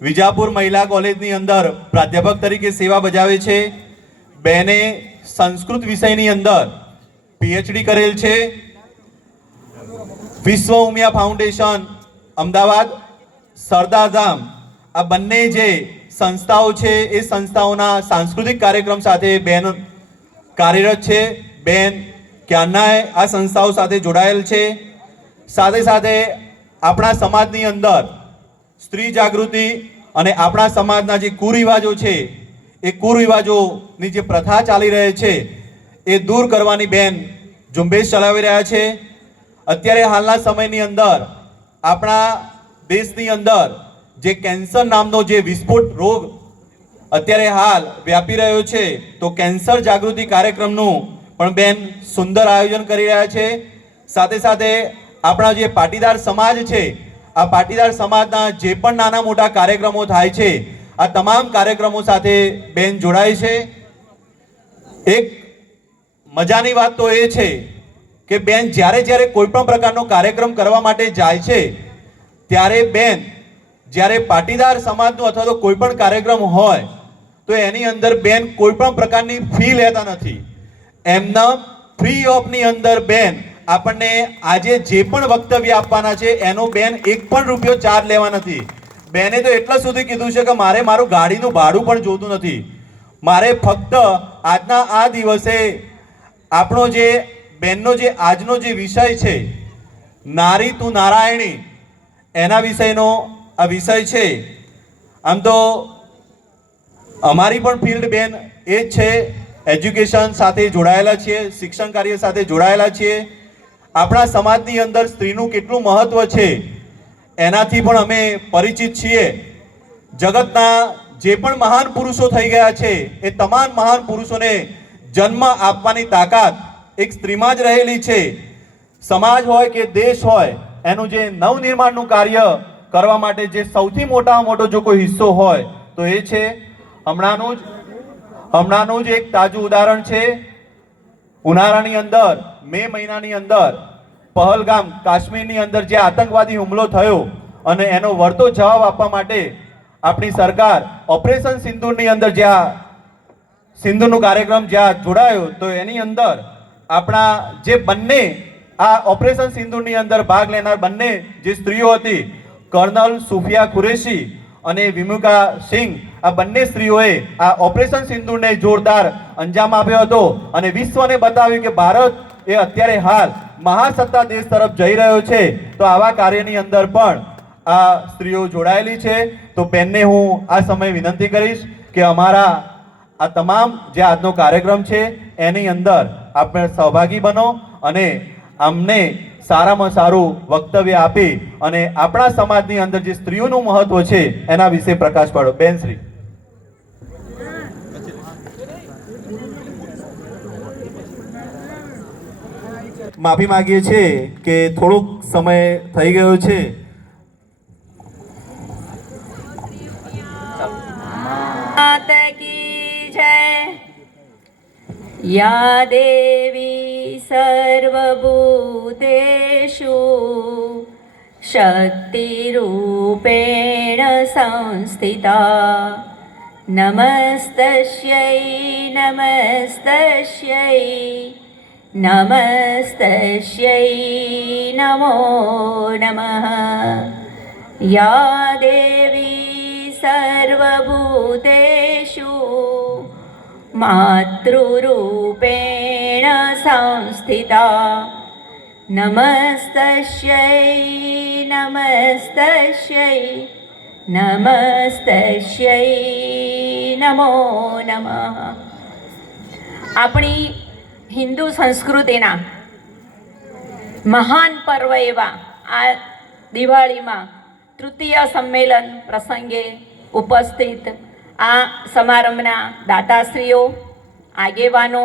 વિજાપુર મહિલા કોલેજની અંદર પ્રાધ્યાપક તરીકે સેવા બજાવે છે। બેને સંસ્કૃત વિષયની અંદર પીએચડી કરેલ છે। વિશ્વ ઉમિયા ફાઉન્ડેશન અમદાવાદ, સરદારધામ આ બંને જે સંસ્થાઓ છે એ સંસ્થાઓના સાંસ્કૃતિક કાર્યક્રમ સાથે બેન કાર્યરત છે। બેન ક્યારના આ સંસ્થાઓ સાથે જોડાયેલ છે। સાથે સાથે આપણા સમાજની અંદર સ્ત્રી જાગૃતિ અને આપણા સમાજના જે કુરિવાજો છે એ કુરિવાજોની જે પ્રથા ચાલી રહી છે એ દૂર કરવાની બેન ઝુંબેશ ચલાવી રહ્યા છે। અત્યારે હાલના સમયની અંદર આપણા દેશની અંદર જે કેન્સર નામનો જે વિસ્ફોટ રોગ અત્યારે હાલ વ્યાપી રહ્યો છે, તો કેન્સર જાગૃતિ કાર્યક્રમનું પણ બેન સુંદર આયોજન કરી રહ્યા છે। સાથે સાથે આપણા જે પાટીદાર સમાજ છે, આ પાટીદાર સમાજના જે પણ નાના મોટા કાર્યક્રમો થાય છે, આ તમામ કાર્યક્રમો સાથે બેન જોડાય છે। એક મજાની વાત તો એ છે કે બેન જ્યારે કોઈ પણ પ્રકારનો કાર્યક્રમ કરવા માટે જાય છે ત્યારે બેન જ્યારે પાટીદાર સમાજનો અથવા તો કોઈ પણ કાર્યક્રમ હોય તો એની અંદર બેન કોઈ પણ પ્રકારની ફી લેતા નથી। એમના ફ્રી ઓફની અંદર બેન આપણને આજે જે પણ વક્તવ્ય આપવાના છે એનો બેન એક પણ રૂપિયો ચાર્જ લેવા નથી। બેને તો એટલા સુધી કીધું છે કે મારે મારું ગાડીનું ભાડું પણ જોતું નથી, મારે ફક્ત આજના આ દિવસે આપણો જે બેનનો જે આજનો જે વિષય છે નારી તું નારાયણી, એના વિષયનો આ વિષય છે। આમ તો અમારી પણ ફિલ્ડ બેન એ જ છે, એજ્યુકેશન સાથે જોડાયેલા છીએ, શિક્ષણ કાર્ય સાથે જોડાયેલા છીએ। આપણા સમાજની અંદર સ્ત્રીનું કેટલું મહત્વ છે એનાથી પણ અમે પરિચિત છીએ। જગતના જે પણ મહાન પુરુષો થઈ ગયા છે એ તમામ મહાન પુરુષોને જન્મ આપવાની તાકાત એક સ્ત્રીમાં જ રહેલી છે। સમાજ હોય કે દેશ હોય એનું જે નવનિર્માણનું કાર્ય કરવા માટે જે સૌથી મોટામાં મોટો જો કોઈ હિસ્સો હોય તો એ છે હમણાંનું જ એક તાજું ઉદાહરણ છે। ઉનાળાની અંદર મે મહિનાની અંદર પહલગામ કાશ્મીરની અંદર જે આતંકવાદી હુમલો થયો અને એનો વળતો જવાબ આપવા માટે આપણી સરકાર ઓપરેશન સિંદૂરની અંદર જ્યાં સિંદૂરનો કાર્યક્રમ જ્યાં જોડાયો તો એની અંદર આપણા જે બંને આ ઓપરેશન સિંદૂરની અંદર ભાગ લેનાર બંને જે સ્ત્રીઓ હતી, કર્નલ સુફિયા કુરેશી અને વિમુકા સિંહ, આ બંને સ્ત્રીઓએ આ ઓપરેશન સિંદૂરને જોરદાર અંજામ આપ્યો હતો અને વિશ્વને બતાવ્યું કે ભારત એ અત્યારે હાલ મહાસત્તા દેશ તરફ જઈ રહ્યો છે। તો આવા કાર્યની અંદર પણ આ સ્ત્રીઓ જોડાયેલી છે। તો બેનને હું આ સમયે વિનંતી કરીશ કે અમારા આ તમામ જે આજનો કાર્યક્રમ છે એની અંદર આપણે સહભાગી બનો અને અમને સારામાં સારું વક્તવ્ય આપી અને આપણા સમાજની અંદર જે સ્ત્રીઓનું મહત્વ છે એના વિશે પ્રકાશ પાડો। બેન શ્રી માફી માંગીએ છીએ કે થોડોક સમય થઈ ગયો છે। माता की जय। या देवी सर्वभूतेषु शक्तिरूपेण संस्थिता नमस्तस्यै नमस्तस्यै नमस्तस्यै नमो नमः। या देवी सर्वभूतेषु मातृरूपेण संस्थिता नमस्तस्यै नमस्तस्यै नमस्तस्यै नमो नमः। આપણી હિન્દુ સંસ્કૃતિના મહાન પર્વ એવા આ દિવાળીમાં તૃતીય સંમેલન પ્રસંગે ઉપસ્થિત આ સમારંભના દાતાશ્રીઓ, આગેવાનો,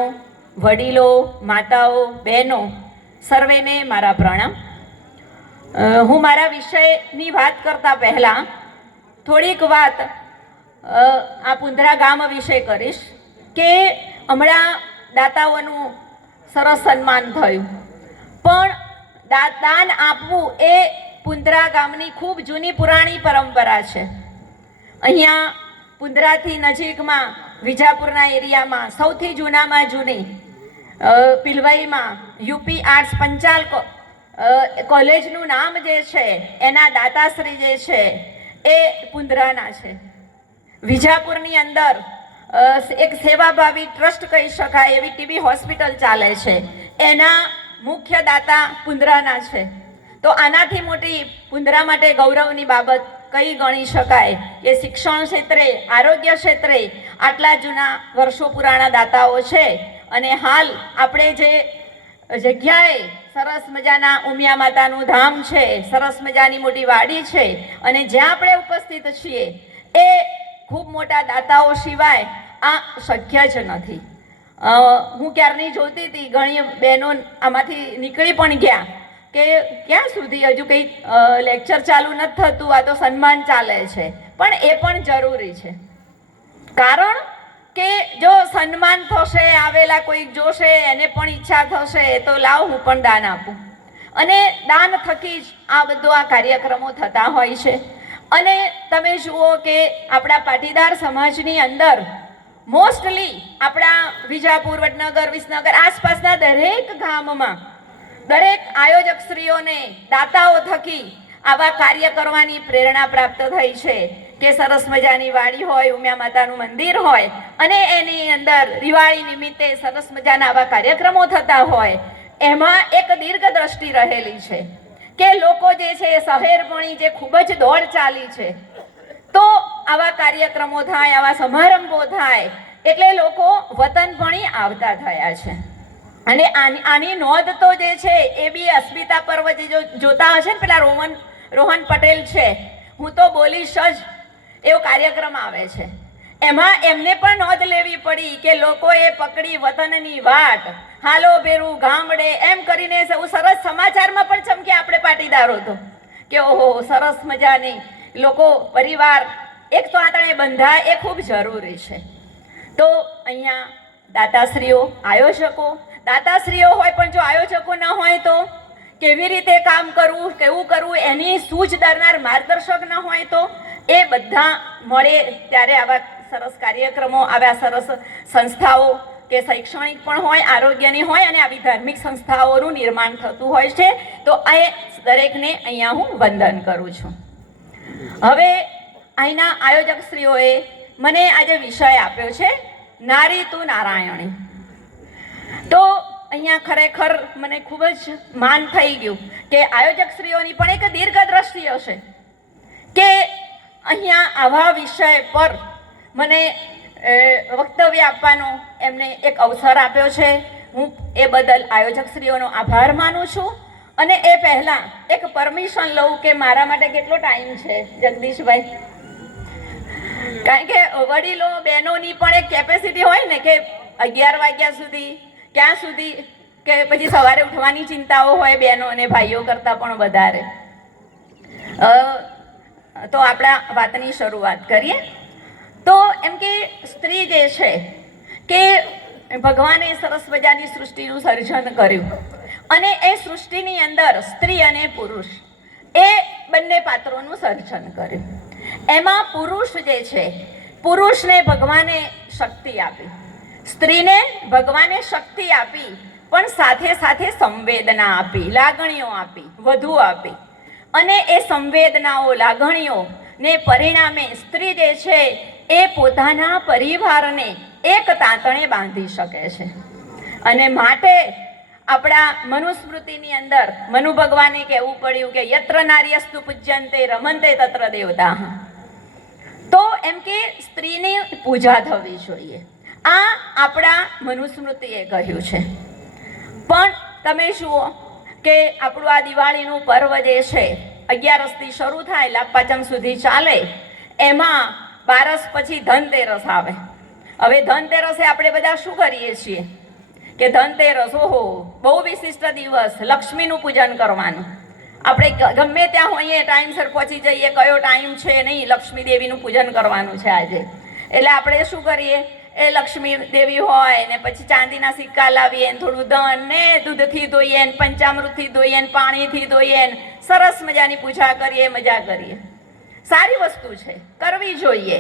વડીલો, માતાઓ, બહેનો સર્વેને મારા પ્રણામ। હું મારા વિષયની વાત કરતા પહેલાં થોડીક વાત આ પુંધરા ગામ વિશે કરીશ કે હમણાં દાતાઓનું સરસ સન્માન થયું, પણ દાન આપવું એ પુંદરા ગામની ખૂબ જૂની પુરાણી પરંપરા છે. અહીંયા પુંદરાથી નજીકમાં વિજાપુરના એરિયામાં સૌથી જૂનામાં જૂની પિલવાઈમાં યુપી આર્ટ્સ પંચાલ કોલેજનું નામ જે છે એના દાતાશ્રી જે છે એ પુંદરાના છે. વિજાપુરની અંદર એક સેવાભાવી ટ્રસ્ટ કહી શકાય એવી ટીબી હોસ્પિટલ ચાલે છે, એના મુખ્ય દાતા પુંદરાના છે. તો આનાથી મોટી પુંદરા માટે ગૌરવની બાબત કઈ ગણી શકાય કે શિક્ષણ ક્ષેત્રે, આરોગ્ય ક્ષેત્રે આટલા જૂના વર્ષો પુરાણા દાતાઓ છે. અને હાલ આપણે જે જગ્યાએ સરસ મજાના ઉમિયા માતાનું ધામ છે, સરસ મજાની મોટી વાડી છે, અને જ્યાં આપણે ઉપસ્થિત છીએ એ ખૂબ મોટા દાતાઓ સિવાય આ શક્ય જ નથી. હું ક્યારની જોતી હતી, ઘણી બહેનો આમાંથી નીકળી પણ ગયા કે ક્યાં સુધી હજુ કંઈ લેક્ચર ચાલુ નથી થતું, આ તો સન્માન ચાલે છે. પણ એ પણ જરૂરી છે, કારણ કે જો સન્માન થશે, આવેલા કોઈક જોશે, એને પણ ઈચ્છા થશે તો લાવ હું પણ દાન આપું, અને દાન થકી જ આ બધો આ કાર્યક્રમો થતા હોય છે. અને તમે જુઓ કે આપણા પાટીદાર સમાજની અંદર મોસ્ટલી આપણા વિજાપુર, વડનગર, વિસનગર આસપાસના દરેક ગામમાં દરેક આયોજકશ્રીઓને દાતાઓ થકી આવા કાર્ય કરવાની પ્રેરણા પ્રાપ્ત થઈ છે કે સરસ મજાની વાડી હોય, ઉમિયા માતાનું મંદિર હોય, અને એની અંદર દિવાળી નિમિત્તે સરસ મજાના આવા કાર્યક્રમો થતા હોય. એમાં એક દીર્ઘ દ્રષ્ટિ રહેલી છે કે લોકો જે છે એ શહેરપણી જે ખૂબ જ દોડ ચાલી છે, તો આવા કાર્યક્રમો થાય, આવા સમારંભો થાય એટલે લોકો વતનપણી આવતા થયા છે. અને આની નોંધ તો જે છે એ બી અસ્મિતા પર્વ જે જોતા હશે ને, પેલા રોહન પટેલ છે, હું તો બોલીશ જ, એવો કાર્યક્રમ આવે છે. એમાં એમને પણ નોંધ લેવી પડી કે લોકોએ પકડી વતનની વાટ, હાલો ભેરું ગામડે, એમ કરીને સરસ સમાચારમાં પણ ચમકે આપણે પાટીદારો તો કે ઓહો સરસ મજાની લોકો પરિવાર એક તો આતણે બંધાય, એ ખૂબ જરૂરી છે. તો અહીંયા દાતાશ્રીઓ, આયોજકો, દાતાશ્રીઓ હોય પણ જો આયોજકો ન હોય તો કેવી રીતે કામ કરવું, કેવું કરવું, એની સૂઝ દરનાર માર્ગદર્શક ન હોય તો એ બધા મળે ત્યારે આવા સરસ કાર્યક્રમો, આવા સરસ સંસ્થાઓ કે શૈક્ષણિક પણ હોય, આરોગ્યની હોય, અને આવી ધાર્મિક સંસ્થાઓનું નિર્માણ થતું હોય છે. તો એ દરેકને અહીંયા હું વંદન કરું છું. હવે અહીંના આયોજકશ્રીઓએ મને આજે વિષય આપ્યો છે નારી તું નારાયણી. તો અહીંયા ખરેખર મને ખૂબ જ માન થઈ ગયું કે આયોજકશ્રીઓની પણ એક દીર્ઘ દ્રષ્ટિ હશે કે અહીંયા આવા વિષય પર મને વક્તવ્ય આપવાનો એમને એક અવસર આપ્યો છે. હું એ બદલ આયોજકશ્રીઓનો આભાર માનું છું. અને એ પહેલાં એક પરમિશન લઉં કે મારા માટે કેટલો ટાઈમ છે જગદીશભાઈ? કારણ કે વડીલો બહેનોની પણ એક કેપેસિટી હોય ને કે 11 વાગ્યા સુધી, ક્યાં સુધી, કે પછી સવારે ઉઠવાની ચિંતાઓ હોય બહેનો અને ભાઈઓ કરતાં પણ વધારે. તો આપણા વાતની શરૂઆત કરીએ. તો એમ કે સ્ત્રી જે છે કે ભગવાને સરસ મજાની સૃષ્ટિનું સર્જન કર્યું, અને એ સૃષ્ટિની અંદર સ્ત્રી અને પુરુષ એ બંને પાત્રોનું સર્જન કર્યું. એમાં પુરુષ જે છે, પુરુષને ભગવાને શક્તિ આપી, સ્ત્રીને ભગવાને શક્તિ આપી, પણ સાથે સાથે સંવેદના આપી, લાગણીઓ આપી, વધુ આપી. અને એ સંવેદનાઓ, લાગણીઓ ને પરિણામે સ્ત્રી જે છે એ પોતાના પરિવારને એક તાંતણે બાંધી શકે છે. અને માટે આપણા મનુસ્મૃતિની અંદર મનુ ભગવાને કહેવું પડ્યું કે યત્ર નાર્યસ્તુ પૂજ્યંતે રમંતે તત્ર દેવતા. તો એમ કે સ્ત્રીની પૂજા થવી જોઈએ, આ આપણા મનુસ્મૃતિએ કહ્યું છે. પણ તમે જુઓ કે આપણું આ દિવાળીનું પર્વ જે છે 11થી શરૂ થાય, લાભ પાંચમ સુધી ચાલે, એમાં બારસ પછી ધનતેરસ આવે. હવે ધનતેરસે આપણે બધા શું કરીએ છીએ કે ધનતેરસ, ઓહો બહુ વિશિષ્ટ દિવસ, લક્ષ્મીનું પૂજન કરવાનું. આપણે ગમે ત્યાં હોઈએ ટાઈમસર પહોંચી જઈએ, કયો ટાઈમ છે નહીં, લક્ષ્મી દેવીનું પૂજન કરવાનું છે આજે. એટલે આપણે શું કરીએ, એ લક્ષ્મી દેવી હોય ને પછી ચાંદીના સિક્કા લાવીએ ને થોડું ધન ને દૂધથી ધોઈએ ને પંચામૃતથી ધોઈએ ને પાણીથી ધોઈએ ને સરસ મજાની પૂજા કરીએ, મજા કરીએ. સારી વસ્તુ છે, કરવી જોઈએ.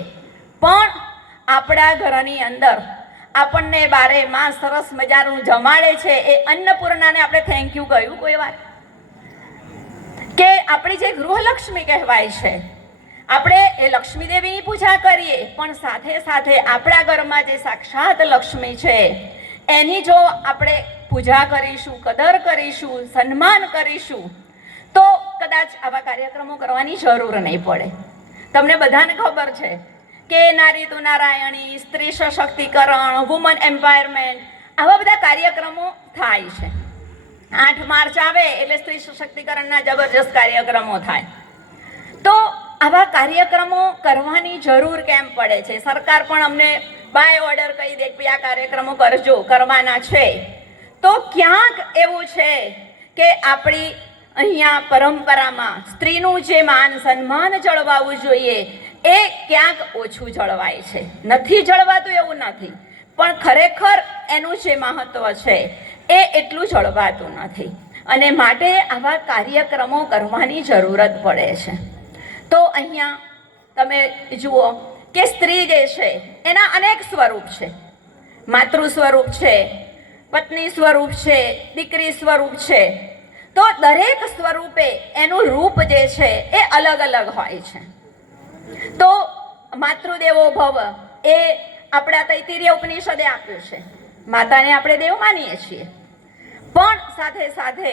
પણ આપણા ઘરની અંદર આપણને બારે માં સરસ મજાનું જમાડે છે એ અન્નપૂર્ણાને આપણે થેન્ક યુ કહ્યું કોઈ વાર? કે આપણી જે ગૃહલક્ષ્મી કહેવાય છે, આપણે એ લક્ષ્મી દેવીની પૂજા કરીએ, પણ સાથે સાથે આપણા ઘરમાં જે સાક્ષાત લક્ષ્મી છે એની જો આપણે પૂજા કરીશું, કદર કરીશું, સન્માન કરીશું, તો કદાચ આવા કાર્યક્રમો કરવાની જરૂર નહીં પડે. તમને બધાને ખબર છે કે નારી તું નારાયણી, સ્ત્રી સશક્તિકરણ, વુમન એમ્પાવરમેન્ટ, આવા બધા કાર્યક્રમો થાય છે. 8 માર્ચ આવે એટલે સ્ત્રી સશક્તિકરણના જબરજસ્ત કાર્યક્રમો થાય. તો આવા કાર્યક્રમો કરવાની જરૂર કેમ પડે છે? સરકાર પણ અમને બાય ઓર્ડર કહી દે કે આ કાર્યક્રમો કરજો, કરવાના છે. તો ક્યાંક એવું છે કે આપણી અહીંયા પરંપરામાં સ્ત્રીનું જે માન સન્માન જળવાવું જોઈએ એ ક્યાંક ઓછું જળવાય છે. નથી જળવાતું એવું નથી, પણ ખરેખર એનું જે મહત્વ છે એ એટલું જળવાતું નથી, અને માટે આવા કાર્યક્રમો કરવાની જરૂરત પડે છે. તો અહીંયા તમે જુઓ કે સ્ત્રી જે છે એના અનેક સ્વરૂપ છે. માતૃ સ્વરૂપ છે, પત્ની સ્વરૂપ છે, દીકરી સ્વરૂપ છે. તો દરેક સ્વરૂપે એનું રૂપ જે છે એ અલગ અલગ હોય છે. તો માતૃદેવો ભવ એ આપણા તૈત્તિરીય ઉપનિષદે આપ્યું છે. માતાને આપણે દેવ માનીએ છીએ, પણ સાથે સાથે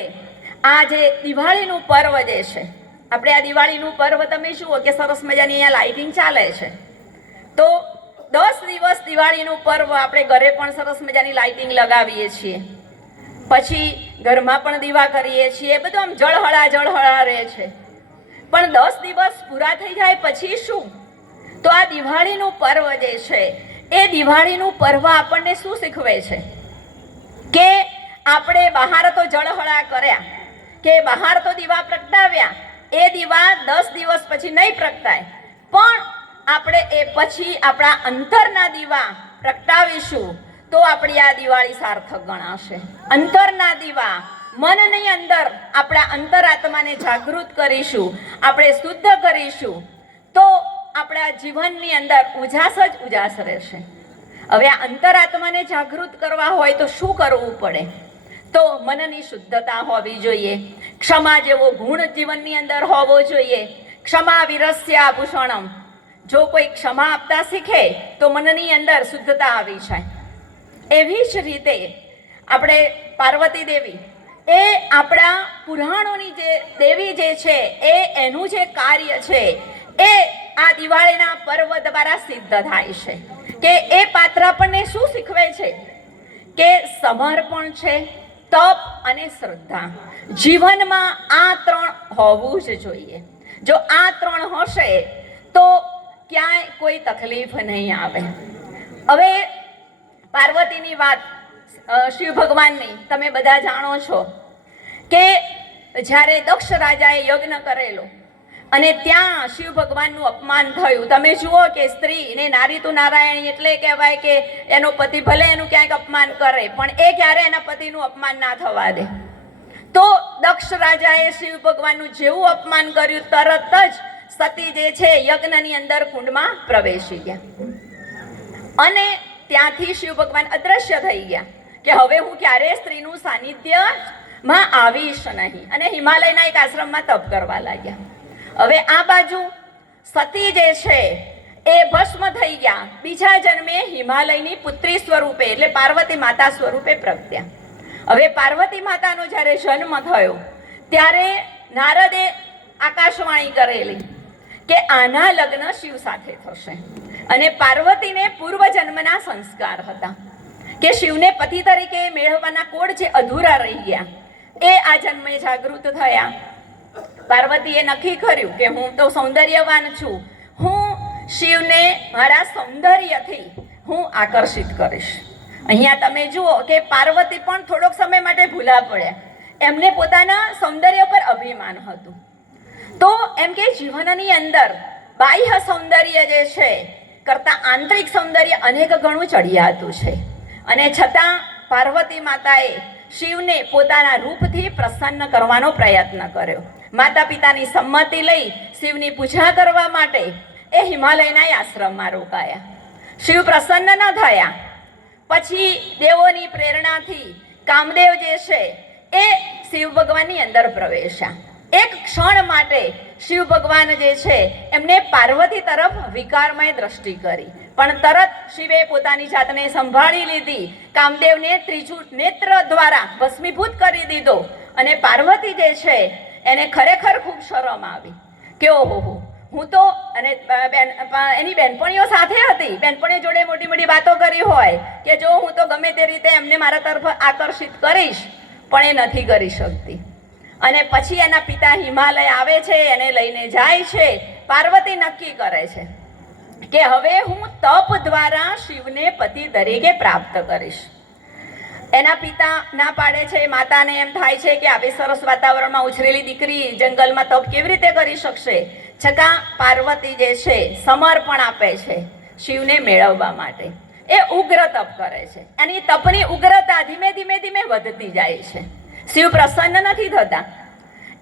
આ જે દિવાળીનું પર્વ જે છે, આપણે આ દિવાળીનું પર્વ તમે જુઓ કે સરસ મજાની અહીંયા લાઇટિંગ ચાલે છે. તો 10 દિવસ દિવાળીનું પર્વ આપણે ઘરે પણ સરસ મજાની લાઇટિંગ લગાવીએ છીએ, પછી ઘરમાં પણ દીવા કરીએ છીએ, બધું આમ જળહળા રહે છે. પણ 10 દિવસ પૂરા થઈ જાય પછી શું? તો આ દિવાળીનું પર્વ જે છે એ દિવાળીનું પર્વ આપણને શું શીખવે છે કે આપણે બહાર તો જળહળા કર્યા, કે બહાર તો દીવા પ્રગટાવ્યા, એ દીવા 10 દિવસ પછી નહીં પ્રગટાય, પણ આપણે એ પછી આપણા અંતરના દીવા પ્રગટાવીશું તો આપણી આ દિવાળી સાર્થક ગણાશે. અંતરના દીવા, મનની અંદર આપણા અંતરાત્માને જાગૃત કરીશું, આપણે શુદ્ધ કરીશું, તો આપણા જીવનની અંદર ઉજાસ જ ઉજાસ રહેશે. હવે આ અંતરાત્માને જાગૃત કરવા હોય તો શું કરવું પડે? તો મનની શુદ્ધતા હોવી જોઈએ, ક્ષમા જેવો ગુણ જીવનની અંદર હોવો જોઈએ. ક્ષમા વિરસ્ય આભૂષણમ. જો કોઈ ક્ષમા આપતા શીખે તો મનની અંદર શુદ્ધતા આવી જાય. એવી જ રીતે આપણે પાર્વતી દેવી એ આપણા પુરાણોની જે દેવી જે છે એ એનું જે કાર્ય છે એ આ દિવાળીના પર્વ દ્વારા સિદ્ધ થાય છે. કે એ પાત્ર આપણને શું શીખવે છે? કે સમર્પણ છે, તપ અને શ્રદ્ધા. જીવનમાં આ 3 હોવું જ જોઈએ. જો આ 3 હશે તો ક્યાંય કોઈ તકલીફ નહીં આવે. હવે પાર્વતીની વાત, શિવ ભગવાનની તમે બધા જાણો છો કે જ્યારે દક્ષ રાજાએ યજ્ઞ કરેલો અને ત્યાં શિવ ભગવાનનું અપમાન થયું. તમે જુઓ કે સ્ત્રી ને નારી તું નારાયણી એટલે કહેવાય કે એનો પતિ ભલે એનું ક્યાંક અપમાન કરે પણ એ ક્યારે એના પતિનું અપમાન ના થવા દે. તો દક્ષ રાજાએ શિવ ભગવાનનું જેવું અપમાન કર્યું, તરત જ સતી જે છે યજ્ઞની અંદર કુંડમાં પ્રવેશી ગયા અને ત્યાંથી શિવ ભગવાન અદ્રશ્ય થઈ ગયા કે હવે હું ક્યારે સ્ત્રીનું સાનિધ્યમાં આવીશ નહીં, અને હિમાલયના એક આશ્રમમાં તપ કરવા લાગ્યા. હવે આ બાજુ સતી જે છે એ ભસ્મ થઈ ગયા, બીજા જન્મે હિમાલયની પુત્રી સ્વરૂપે એટલે પાર્વતી માતા સ્વરૂપે પ્રગટ્યા. હવે પાર્વતી માતાનો જ્યારે જન્મ થયો ત્યારે નારદે આકાશવાણી કરેલી કે આના લગ્ન શિવ સાથે થશે, અને પાર્વતીને પૂર્વજન્મના સંસ્કાર હતા કે શિવને પતિ તરીકે મેળવવાના કોડ જે અધૂરા રહી ગયા એ આ જન્મે જાગૃત થયા. પાર્વતીએ નક્કી કર્યું કે હું તો સૌંદર્યવાન છું, હું શિવને મારા સૌંદર્યથી હું આકર્ષિત કરીશ. અહીંયા તમે જુઓ કે પાર્વતી પણ થોડોક સમય માટે ભૂલા પડ્યા, એમને પોતાના સૌંદર્ય પર અભિમાન હતું. તો એમ કે જીવનની અંદર બાહ્ય સૌંદર્ય જે છે કરતાં આંતરિક સૌંદર્ય અનેક ગણું ચડિયાતું છે. અને છતાં પાર્વતી માતાએ શિવને પોતાના રૂપથી પ્રસન્ન કરવાનો પ્રયત્ન કર્યો. માતા પિતાની સંમતિ લઈ શિવની પૂજા કરવા માટે એ હિમાલયના આશ્રમમાં રોકાયા. શિવ પ્રસન્ન ન થયા. પછી દેવોની પ્રેરણાથી કામદેવ જે છે એ શિવ ભગવાનની અંદર પ્રવેશ્યા. એક ક્ષણ માટે શિવ ભગવાન જે છે એમને પાર્વતી તરફ વિકારમય દ્રષ્ટિ કરી, પણ તરત શિવે પોતાની જાતને સંભાળી લીધી. કામદેવને ત્રીજું નેત્ર દ્વારા ભસ્મીભૂત કરી દીધો. અને પાર્વતી જે છે એને ખરેખર ખૂબ શરમ આવી કે ઓહો, હું તો અને એની બેનપણીઓ સાથે હતી. બેનપણીઓ જોડે મોટી મોટી વાતો કરી હોય કે જો હું તો ગમે તે રીતે એમને મારા તરફ આકર્ષિત કરીશ, પણ એ નથી કરી શકતી. અને પછી એના પિતા હિમાલય આવે છે, એને લઈને જાય છે. પાર્વતી નક્કી કરે છે કે હવે હું તપ દ્વારા શિવને પતિ તરીકે પ્રાપ્ત કરીશ. એના પિતા ના પાડે છે. માતાને એમ થાય છે કે આવી સરસ વાતાવરણમાં ઉછરેલી દીકરી જંગલમાં તપ કેવી રીતે કરી શકશે. છતાં પાર્વતી જે છે સમર્પણ આપે છે શિવને મેળવવા માટે. એ ઉગ્ર તપ કરે છે. એની તપની ઉગ્રતા ધીમે ધીમે ધીમે વધતી જાય છે. શિવ પ્રસન્ન નથી થતા.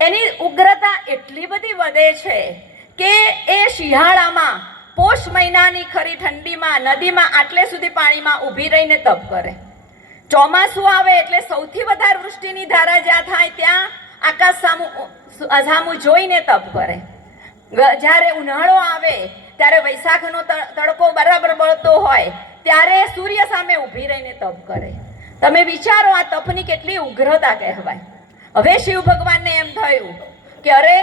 એની ઉગ્રતા એટલી બધી વધે છે કે એ શિયાળામાં પોષ મહિનાની ખરી ઠંડીમાં નદીમાં આટલે સુધી પાણીમાં ઊભી રહીને તપ કરે. ચોમાસું આવે એટલે સૌથી વધારે વૃષ્ટિની ધારા જ્યાં થાય ત્યાં આકાશ સામું જોઈને તપ કરે. જ્યારે ઉનાળો આવે ત્યારે વૈશાખનો તડકો બરાબર બળતો હોય ત્યારે સૂર્ય સામે ઊભી રહીને તપ કરે. તમે વિચારો આ તપની કેટલી ઉગ્રતા કહેવાય. હવે શિવ ભગવાનને એમ થયું કે અરે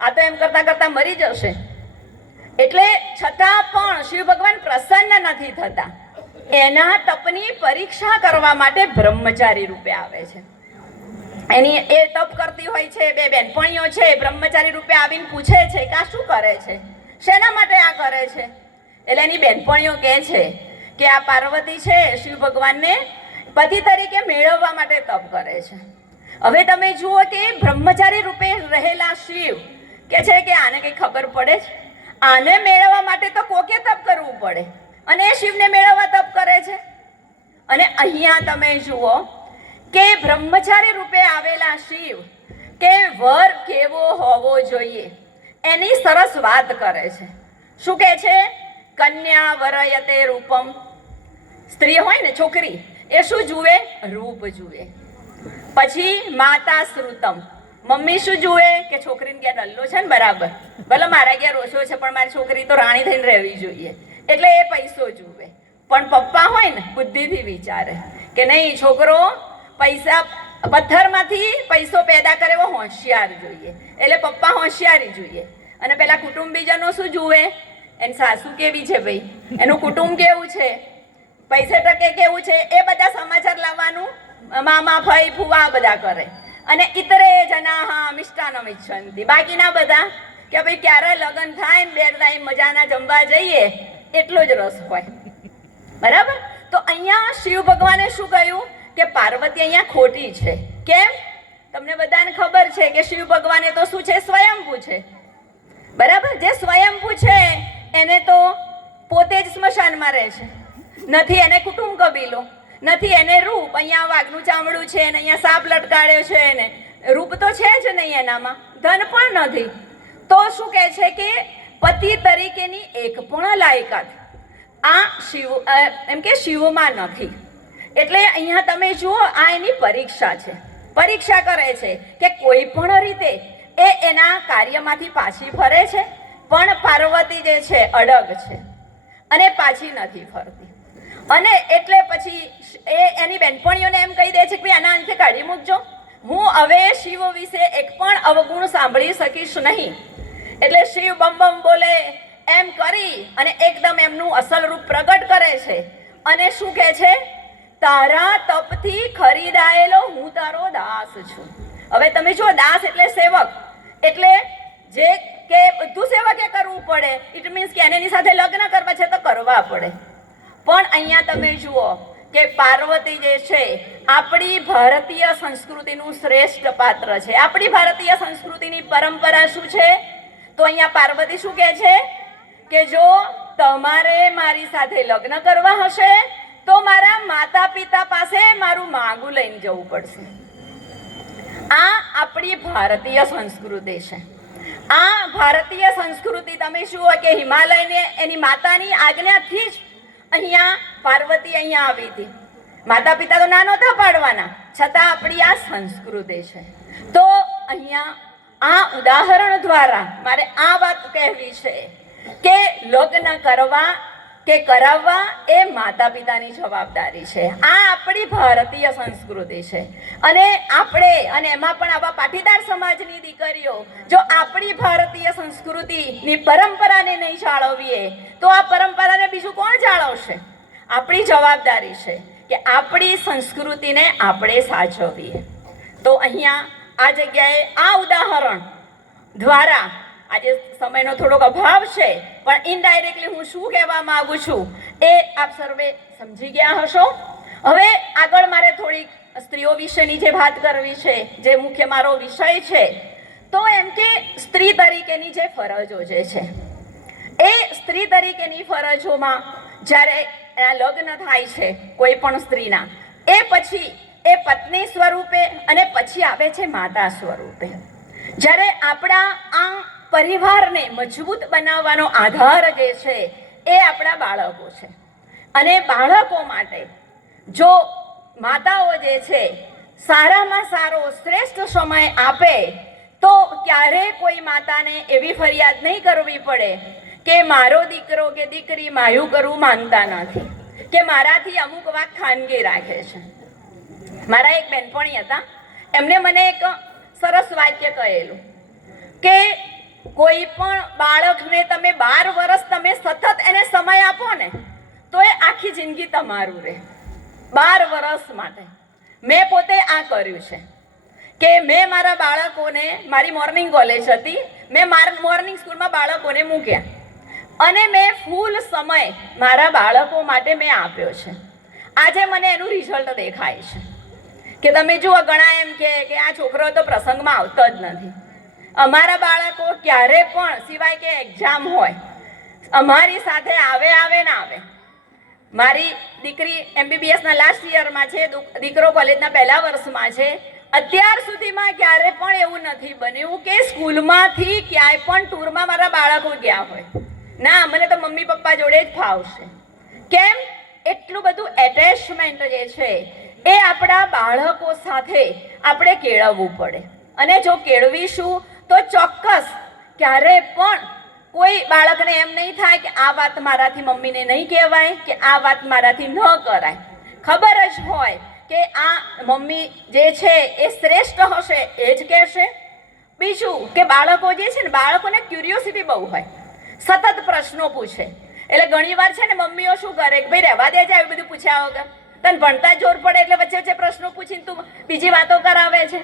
આ તો એમ કરતા કરતા મરી જશે. એટલે છતાં પણ શિવ ભગવાન પ્રસન્ન નથી થતા. એના તપની પરીક્ષા કરવા માટે બ્રહ્મચારી રૂપે આવે છે. એની એ તપ કરતી હોય છે. બે બેનપણીઓ છે, બ્રહ્મચારી રૂપે આવીને પૂછે છે કે આ શું કરે છે, શેના માટે આ કરે છે. એટલે એની બેનપણીઓ કહે છે કે આ પાર્વતી છે શિવ ભગવાનને પતિ તરીકે મેળવવા માટે તપ કરે છે. હવે તમે જુઓ કે બ્રહ્મચારી રૂપે રહેલા શિવ કે છે કે આને કંઈ ખબર પડે છે. આને મેળવવા માટે તો કોકે તપ કરવું પડે અને એ શિવને મેળવવા તપ કરે છે. અને અહીંયા તમે જુઓ કે બ્રહ્મચારી રૂપે આવેલા શિવ કે વર કેવો હોવો જોઈએ એની સરસ વાત કરે છે. શું કહે છે? કન્યા વરયતે રૂપમ. સ્ત્રી હોય ને, છોકરી, એ શું જુએ? રૂપ જુએ. પછી માતા શ્રુતમ, મમ્મી શું જુએ કે છોકરીને ક્યાં ડલ્લો છે ને બરાબર, ભલે મારા ક્યાં રોષો છે પણ મારી છોકરી તો રાણી થઈને રહેવી જોઈએ, એટલે એ પૈસો જુએ. પણ પપ્પા હોય ને બુદ્ધિથી વિચારે કે નહીં, છોકરો પૈસા પથ્થરમાંથી પૈસો પેદા કરે એવો હોશિયાર જોઈએ, એટલે પપ્પા હોશિયારી જોઈએ. અને પેલા કુટુંબીજનો શું જુએ? એની સાસુ કેવી છે ભાઈ, એનું કુટુંબ કેવું છે, પૈસે ટકે કેવું છે, એ બધા સમાચાર લાવવાનું મામા ફઈ ફુવા બધા કરે. અને ઇતરે જનાહ મિષ્ટાનમ ઇચ્છન્તિ, બાકીના બધા કે ભાઈ ક્યારે લગ્ન થાય ને બે ટાઈમ મજાના જમવા જઈએ એટલો જ રસ હોય. બરાબર? તો અહીંયા શિવ ભગવાને શું કહ્યું કે પાર્વતી અહીંયા ખોટી છે. કેમ? તમને બધાને ખબર છે કે શિવ ભગવાને તો શું છે? સ્વયંભૂ છે. બરાબર? જે સ્વયંભૂ છે એને તો પોતે જ સ્મશાનમાં રહે છે. નથી એને કુટુંબ કબીલો, નથી એને રૂપ. અહીંયા વાઘનું ચામડું છે ને અહીંયા સાપ લટકાડ્યો છે ને રૂપ તો છે જ નહીં એનામાં, ધન પણ નથી. તો શું કહે છે કે પતિ તરીકેની એક પણ લાયકાત આ શિવ એમ કે શિવમાં નથી. એટલે અહીંયા તમે જુઓ, આ એની પરીક્ષા છે. પરીક્ષા કરે છે કે કોઈ પણ રીતે એ એના કાર્યમાંથી પાછી ફરે છે, પણ પાર્વતી જે છે અડગ છે અને પાછી નથી ફરતી. અને એટલે પછી એ એની બેનપણીઓને એમ કહી દે છે કે આના અંતે કાઢી મૂકજો, હું હવે શિવ વિશે એક પણ અવગુણ સાંભળી શકીશ નહીં. એટલે શિવ બમ બમ બોલે એમ કરી અને એકદમ એમનું અસલ રૂપ પ્રગટ કરે છે. અને શું કહે છે? તારા તપથી ખરીદાયેલો હું તારો દાસ છું. હવે તમે જુઓ, દાસ એટલે સેવક, એટલે જે કે બધું સેવકે કરવું પડે. ઇટ મીન્સ કે એની સાથે લગ્ન કરવા છે તો કરવા પડે. પણ અહીંયા તમે જુઓ કે પાર્વતી જે છે આપણી ભારતીય સંસ્કૃતિનું શ્રેષ્ઠ પાત્ર છે. આપણી ભારતીય સંસ્કૃતિની પરંપરા શું છે? તો અહીંયા પાર્વતી શું કહે છે કે જો તમારે મારી સાથે લગ્ન કરવા હશે તો મારા માતા પિતા પાસે મારું માંગું લઈને જવું પડશે. આ આપણી ભારતીય સંસ્કૃતિ છે. આ ભારતીય સંસ્કૃતિ તમે શું હોય કે હિમાલયને એની માતાની આજ્ઞાથી જ અહીંયા પાર્વતી અહીંયા આવી હતી. માતા પિતા તો ના નહોતા પાડવાના, છતાં આપણી આ સંસ્કૃતિ છે. તો અહીંયા આ ઉદાહરણ દ્વારા મારે આ વાત કહેવી છે કે લગ્ન કરવા કે કરાવવા એ માતા પિતાની જવાબદારી છે. આ આપણી ભારતીય સંસ્કૃતિ છે. અને આપણે અને એમાં પણ આવા પાટીદાર સમાજની દીકરીઓ જો આપણી ભારતીય સંસ્કૃતિની પરંપરાને નહીં જાળવીએ તો આ પરંપરાને બીજું કોણ જાળવશે? આપણી જવાબદારી છે કે આપણી સંસ્કૃતિને આપણે સાચવીએ. તો અહીંયા આ જગ્યાએ આ ઉદાહરણ દ્વારા આજે સમયનો થોડોક અભાવ છે પણ ઇનડાયરેક્ટલી હું શું કહેવા માંગુ છું એ આપ સર્વે સમજી ગયા હશો. હવે આગળ મારે થોડીક સ્ત્રીઓ વિશેની જે વાત કરવી છે, જે મુખ્ય મારો વિષય છે, તો એમ કે સ્ત્રી તરીકેની જે ફરજો જે છે એ સ્ત્રી તરીકેની ફરજોમાં જ્યારે લગ્ન થાય છે કોઈ પણ સ્ત્રીના, એ પછી એ પત્ની સ્વરૂપે અને પછી આવે છે માતા સ્વરૂપે. જ્યારે આપણા આ પરિવારને મજબૂત બનાવવાનો આધાર જે છે એ આપણા બાળકો છે. અને બાળકો માટે જો માતાઓ જે છે સારામાં સારો શ્રેષ્ઠ સમય આપે તો ક્યારેય કોઈ માતાને એવી ફરિયાદ નહીં કરવી પડે કે મારો દીકરો કે દીકરી માયું કરવું માનતા નથી, કે મારાથી અમુક વાત ખાનગી રાખે છે. મારા એક બહેનપણી હતા, એમને મને એક સરસ વાક્ય કહેલું કે કોઈ પણ બાળકને તમે 12 વર્ષ તમે સતત એને સમય આપો ને તો એ આખી જિંદગી તમારું રહે. 12 વર્ષ માટે મેં પોતે આ કર્યું છે કે મેં મારા બાળકોને, મારી મોર્નિંગ કોલેજ હતી, મેં મોર્નિંગ સ્કૂલમાં બાળકોને મૂક્યા અને મેં ફૂલ સમય મારા બાળકો માટે મેં આપ્યો છે. આજે મને એનું રિઝલ્ટ દેખાય છે કે તમે જુઓ, ઘણા એમ કે આ છોકરો તો પ્રસંગમાં આવતો જ નથી. અમારા બાળકો ક્યારે પણ સિવાય કે એક્ઝામ હોય અમારી સાથે આવે ના આવે. મારી દીકરી MBBSના લાસ્ટ યરમાં છે, દીકરો કોલેજના પહેલા વર્ષમાં છે. અત્યાર સુધીમાં ક્યારે પણ એવું નથી બન્યું કે સ્કૂલમાંથી ક્યાંય પણ ટૂરમાં મારા બાળકો ગયા હોય. ના, મને તો મમ્મી પપ્પા જોડે જ ફાવશે. કેમ? એટલું બધું એટેચમેન્ટ જે છે એ આપણા બાળકો સાથે આપણે કેળવવું પડે. અને જો કેળવીશું તો ચોક્કસ ક્યારે પણ કોઈ બાળકને એમ નહીં થાય કે આ વાત મારાથી મમ્મીને નહીં કહેવાય કે આ વાત મારાથી ન કરાય. ખબર જ હોય કે આ મમ્મી જે છે એ શ્રેષ્ઠ હશે એ જ કહેશે. બીજું કે બાળકો જે છે ને, બાળકોને ક્યુરિયોસિટી બહુ હોય, સતત પ્રશ્નો પૂછે. એટલે ઘણીવાર છે ને મમ્મીઓ શું કરે કે ભાઈ રહેવા દે, જાય બધું પૂછ્યા વગર, તને ભણતા જોર પડે એટલે વચ્ચે વચ્ચે પ્રશ્નો પૂછીને તું બીજી વાતો કરાવે છે.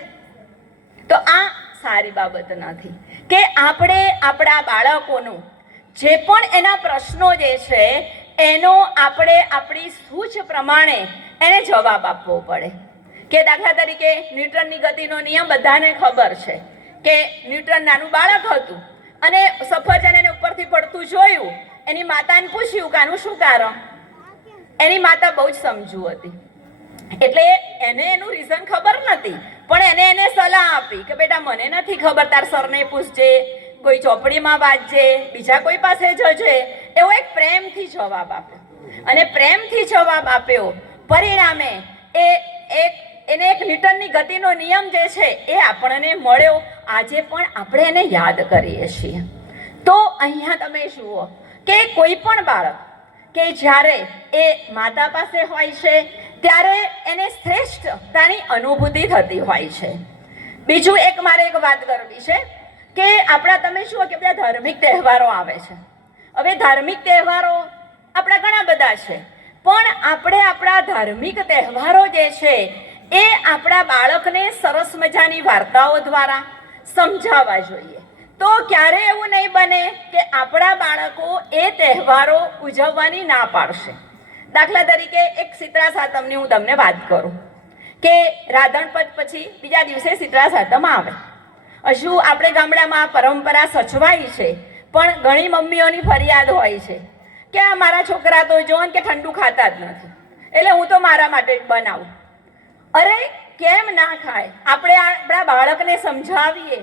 તો આ સારી બાબત નથી કે આપણે આપણા બાળકોનું જે પણ એના પ્રશ્નો જે છે એનો આપણે આપણી સૂઝ પ્રમાણે એને જવાબ આપવો પડે. કે દાખલા તરીકે ન્યૂટનની ગતિનો નિયમ બધાને ખબર છે કે ન્યૂટન નાનું બાળક હતું અને સફરજન એને ઉપરથી પડતું જોયું, એની માતાને પૂછ્યું કે આનું શું કારણ. એની માતા બહુ જ સમજુ હતી એટલે એને એનું રીઝન ખબર નથી, પણ એને સલાહ આપી કે બેટા મને નથી ખબર, તાર સરને પૂછજે, કોઈ ચોપડીમાં વાંચજે, બીજા કોઈ પાસે જજે. એવો એક પ્રેમથી જવાબ આપ્યો અને પ્રેમથી જવાબ આપ્યો, પરિણામે એને એક ન્યૂટનની ગતિનો નિયમ જે છે એ આપણને મળ્યો. આજે પણ આપણે એને યાદ કરીએ છીએ. તો અહીંયા તમે જુઓ કે કોઈ પણ બાળક કે જ્યારે એ માતા પાસે હોય છે ત્યારે એને શ્રેષ્ઠતાની અનુભૂતિ થતી હોય છે. બીજું મારે એક વાત કરવી છે કે આપણા તમે જુઓ કે બધા ધાર્મિક તહેવારો આવે છે. હવે ધાર્મિક તહેવારો આપણા ઘણા બધા છે, પણ આપણે આપણા ધાર્મિક તહેવારો જે છે એ આપણા બાળકને સરસ મજાની વાર્તાઓ દ્વારા સમજાવવા જોઈએ. તો ક્યારે એવું નહીં બને કે આપણા બાળકો એ તહેવારો ઉજવવાની ના પાડશે. દાખલા તરીકે એક શીતળા સાતમની હું તમને વાત કરું કે રાધણપદ પછી બીજા દિવસે શીતળા સાતમ આવે. હજુ આપણે ગામડામાં પરંપરા સચવાઈ છે, પણ ઘણી મમ્મીઓની ફરિયાદ હોય છે કે આ મારા છોકરા તો જો ને કે ઠંડુ ખાતા જ નથી, એટલે હું તો મારા માટે જ બનાવું. અરે કેમ ના ખાય? આપણે આપણા બાળકને સમજાવીએ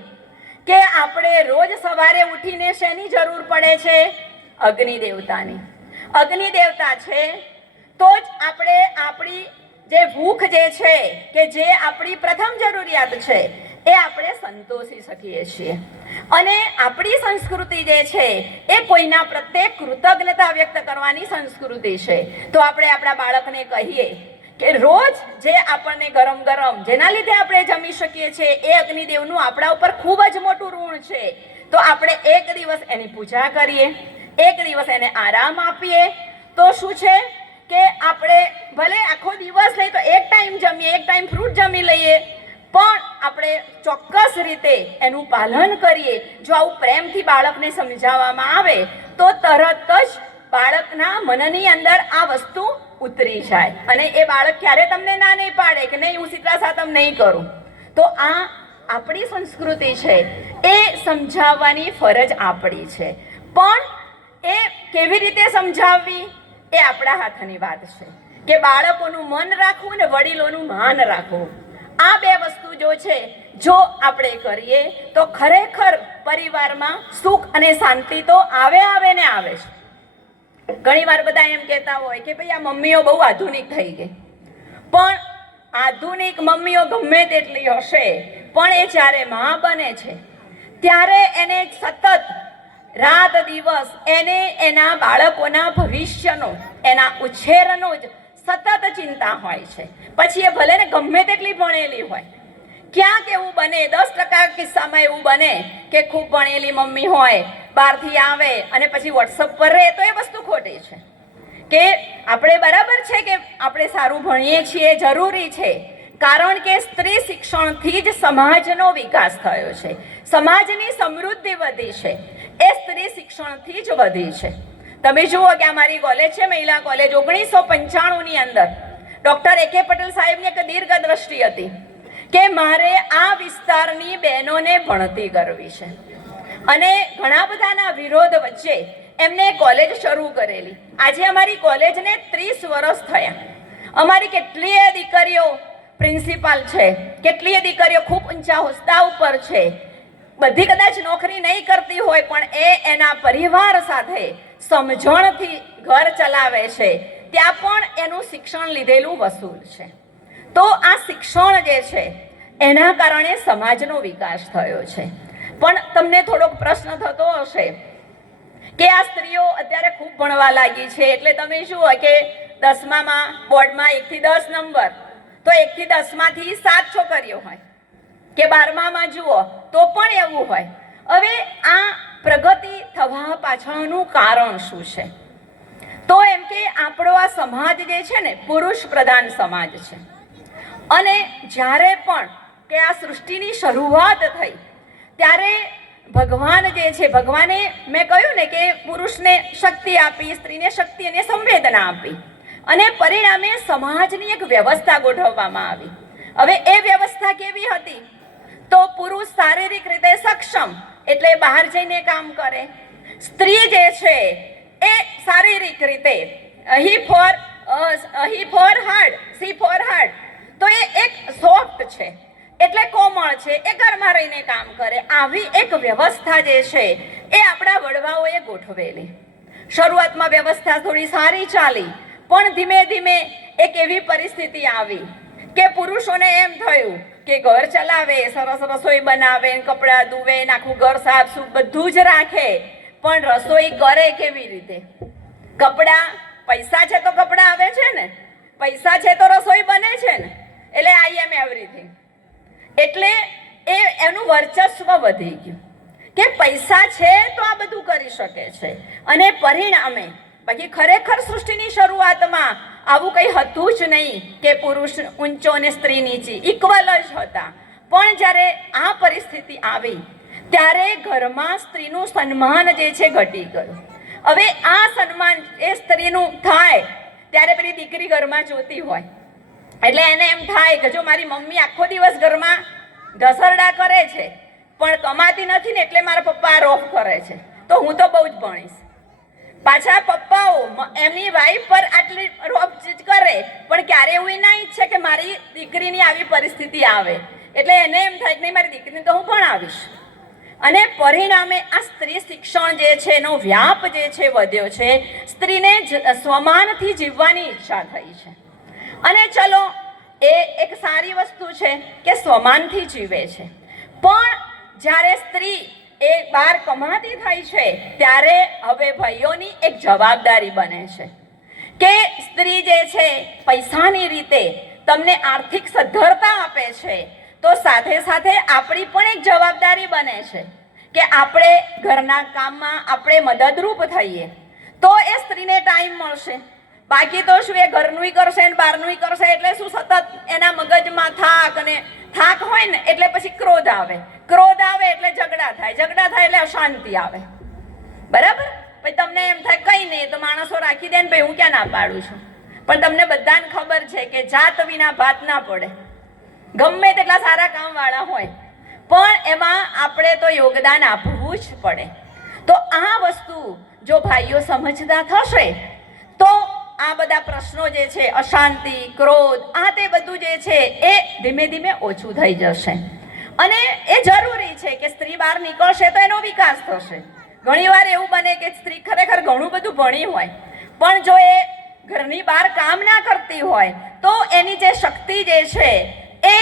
કે આપણે રોજ સવારે ઉઠીને શેની જરૂર પડે છે? અગ્નિ દેવતાની. અગ્નિ દેવતા છે તો જ આપણે આપણી જે ભૂખ જે છે કે જે આપણી પ્રથમ જરૂરિયાત છે એ આપણે સંતોષી શકીએ છીએ. અને આપણી સંસ્કૃતિ જે છે એ કોઈના પ્રત્યે કૃતજ્ઞતા વ્યક્ત કરવાની સંસ્કૃતિ છે. તો આપણે આપણા બાળકને કહીએ કે રોજ જે આપણને ગરમ ગરમ જેના લીધે આપણે જમી શકીએ છીએ એ અગ્નિદેવનું આપણા ઉપર ખૂબ જ મોટું ઋણ છે. તો આપણે એક દિવસ એની પૂજા કરીએ, એક દિવસ એને આરામ આપીએ. તો શું છે કે આપણે ભલે આખો દિવસ લઈએ તો એક ટાઈમ જમીએ, એક ટાઈમ ફ્રૂટ જમી લઈએ, પણ આપણે ચોક્કસ રીતે એનું પાલન કરીએ. જો આવું પ્રેમથી બાળકને સમજાવવામાં આવે તો તરત જ બાળકના મનની અંદર આ વસ્તુ ઉતરી જાય અને એ બાળક ક્યારે તમને ના નહીં પાડે કે નહીં હું શીતળા સાતમ નહીં કરું. તો આ આપણી સંસ્કૃતિ છે, એ સમજાવવાની ફરજ આપણી છે. પણ એ કેવી રીતે સમજાવવી એ આપણા હાથની વાત છે કે બાળકોનું મન રાખવું ને વડીલોનું માન રાખવું. આ બે વસ્તુ જો છે જો આપણે કરીએ તો ખરેખર પરિવારમાં સુખ અને શાંતિ તો આવે ને આવે છે. ઘણી વાર બધા એમ કહેતા હોય કે ભાઈ આ મમ્મીઓ બહુ આધુનિક થઈ ગઈ, પણ આધુનિક મમ્મીઓ ગમે તેટલી હશે પણ એ જ્યારે માં બને છે ત્યારે એને સતત રાત દિવસ એને એના બાળકોના ભવિષ્યનો, એના ઉછેરનો જ સતત ચિંતા હોય છે. પછી એ ભલે ને ગમે તેટલી ભણેલી હોય. ક્યાંક એવું બને 10% કિસ્સામાં એવું બને કે ખૂબ ભણેલી મમ્મી હોય, બહારથી આવે અને પછી વોટ્સઅપ પર રહે, તો એ વસ્તુ ખોટી છે. કે આપણે બરાબર છે કે આપણે સારું ભણીએ છીએ, જરૂરી છે, કારણ કે સ્ત્રી શિક્ષણથી જ સમાજનો વિકાસ થયો છે, સમાજની સમૃદ્ધિ વધી છે, એ સ્ત્રી શિક્ષણથી જ વધી છે. તમે જુઓ કે અમારી કોલેજ છે મહિલા કોલેજ, 1995ની અંદર ડૉક્ટર A.K. પટેલ સાહેબની એક દીર્ઘ દ્રષ્ટિ હતી કે મારે આ વિસ્તારની બહેનોને ભણતી કરવી છે અને ઘણા બધાના વિરોધ વચ્ચે એમને કોલેજ શરૂ કરેલી. આજે અમારી કોલેજને 30 વર્ષ થયા. અમારી કેટલીય દીકરીઓ પ્રિન્સિપાલ છે, કેટલીય દીકરીઓ ખૂબ ઊંચા હોદ્દા ઉપર છે. બધી કદાચ નોકરી નહીં કરતી હોય પણ એ એના પરિવાર સાથે સમજણથી ઘર ચલાવે છે. ત્યાં પણ એનું શિક્ષણ લીધેલું વસૂલ છે. તો આ શિક્ષણ જે છે એના કારણે સમાજનો વિકાસ થયો છે. પણ તમને થોડોક પ્રશ્ન થતો હશે કે આ સ્ત્રીઓ અત્યારે ખૂબ ભણવા લાગી છે એટલે તમે જુઓ કે 10માં બોર્ડમાં 1 થી 10 નંબર, તો 1 થી 10માંથી 7 છોકરીઓ હોય કે 12માં જુઓ તો પણ એવું હોય. હવે આ પ્રગતિ થવા પાછળનું કારણ શું છે? તો એમ કે આપણો આ સમાજ જે છે ને પુરુષ પ્રધાન સમાજ છે અને જ્યારે પણ કે આ સૃષ્ટિની શરૂઆત થઈ ત્યારે ભગવાન જે છે, ભગવાને મેં કહ્યું ને કે પુરુષને શક્તિ આપી, સ્ત્રીને શક્તિ અને સંવેદના આપી અને પરિણામે સમાજની એક વ્યવસ્થા ગોઠવવામાં આવી. હવે એ વ્યવસ્થા કેવી હતી? તો પુરુષ શારીરિક રીતે સક્ષમ એટલે બહાર જઈને કામ કરે, સ્ત્રી જે છે એ શારીરિક રીતે he for hard, C for hard, તો એ એક સોફ્ટ છે એટલે કોમળ છે, એ ઘરમાં રહીને કામ કરે. આવી એક વ્યવસ્થા જે છે એ આપણા વડવાઓએ ગોઠવેલી. શરૂઆતમાં વ્યવસ્થા થોડી સારી ચાલી પણ ધીમે ધીમે એક એવી પરિસ્થિતિ આવી કે પુરુષોને એમ થયું કે ઘર ચલાવે, સરસ રસોઈ બનાવે, કપડાં ધુવે, આખું ઘર સાફ સૂફ બધું જ રાખે, પણ રસોઈ કરે કેવી રીતે? કપડાં, પૈસા છે તો કપડાં આવે છે ને, પૈસા છે તો રસોઈ બને છે ને, એટલે આઈ એમ એવરીથિંગ. એટલે એનું વર્ચસ્વ વધી ગયું કે પૈસા છે તો આ બધું કરી શકે છે. અને પરિણામે બાકી ખરેખર સૃષ્ટિની શરૂઆતમાં આવું કંઈ હતું જ નહીં કે પુરુષ ઊંચો અને સ્ત્રી નીચી, ઇક્વલ જ હતા. પણ જ્યારે આ પરિસ્થિતિ આવી ત્યારે ઘરમાં સ્ત્રીનું સન્માન જે છે ઘટી ગયું. હવે આ સન્માન એ સ્ત્રીનું થાય ત્યારે પેલી દીકરી ઘરમાં જોતી હોય એટલે એને એમ થાય કે જો મારી મમ્મી આખો દિવસ ઘરમાં ઘસરડા કરે છે પણ કમાતી નથી ને એટલે મારા પપ્પા રોફ કરે છે, તો હું તો બહુ જ ભણીશ. પાછા પપ્પાઓ એમની વાઈફ પર આટલી રોપ કરે, પણ ક્યારે એવું ના ઈચ્છે કે મારી દીકરીની આવી પરિસ્થિતિ આવે. એટલે એને એમ થાય કે નહીં, મારી દીકરીને તો હું ભણાવીશ. અને પરિણામે આ સ્ત્રી શિક્ષણ જે છે એનો વ્યાપ જે છે વધ્યો છે. સ્ત્રીને સ્વમાનથી જીવવાની ઈચ્છા થઈ છે. અને ચલો એ એક સારી વસ્તુ છે કે સ્વમાનથી જીવે છે, પણ જ્યારે સ્ત્રી એ બહાર કમાતી થાય છે ત્યારે હવે ભાઈઓની એક જવાબદારી બને છે કે સ્ત્રી જે છે પૈસાની રીતે તમને આર્થિક સદ્ધરતા આપે છે, તો સાથે સાથે આપણી પણ એક જવાબદારી બને છે કે આપણે ઘરના કામમાં આપણે મદદરૂપ થઈએ, તો એ સ્ત્રીને ટાઈમ મળશે. બાકી તો શું, એ ઘરનું કરશે ને બહારનું કરશે, એટલે શું સતત એના મગજમાં થાક હોય ને, એટલે પછી ક્રોધ આવે એટલે ઝઘડા થાય એટલે અશાંતિ આવે. બરાબર? પછી તમને એમ થાય કંઈ નહીં, તો માણસો રાખી દે ને, ભાઈ હું ક્યાં ના પાડું છું. પણ તમને બધાને ખબર છે કે જાત વિના ભાત ના પડે. ગમે તેટલા સારા કામવાળા હોય, પણ એમાં આપણે તો યોગદાન આપવું જ પડે. તો આ વસ્તુ જો ભાઈઓ સમજતા થશે તો આ બધા પ્રશ્નો જે છે, અશાંતિ, ક્રોધ, આ તે બધું જે છે એ ધીમે ધીમે ઓછું થઈ જશે. અને એ જરૂરી છે કે સ્ત્રી બહાર નીકળશે તો એનો વિકાસ થશે. ઘણીવાર એવું બને કે સ્ત્રી ખરેખર ઘણું બધું ભણી હોય, પણ જો એ ઘરની બહાર કામ ના કરતી હોય તો એની જે શક્તિ જે છે એ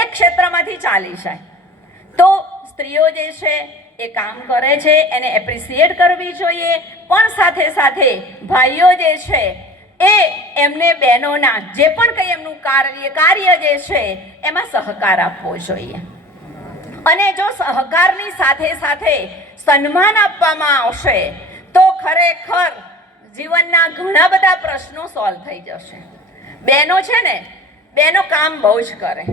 એક ક્ષેત્રમાંથી ચાલી જાય. તો સ્ત્રીઓ જે છે એ કામ કરે છે, એને એપ્રિસિએટ કરવી જોઈએ, પણ સાથે સાથે ભાઈઓ જે છે એ એમને બહેનોના જે પણ કંઈ એમનું કાર્ય જે છે એમાં સહકાર આપવો જોઈએ. અને જો સહકારની સાથે સાથે સન્માન આપવામાં આવશે તો ખરેખર જીવનના ઘણા બધા પ્રશ્નો સોલ્વ થઈ જશે. બહેનો છે ને, બહેનો કામ બહુ જ કરે,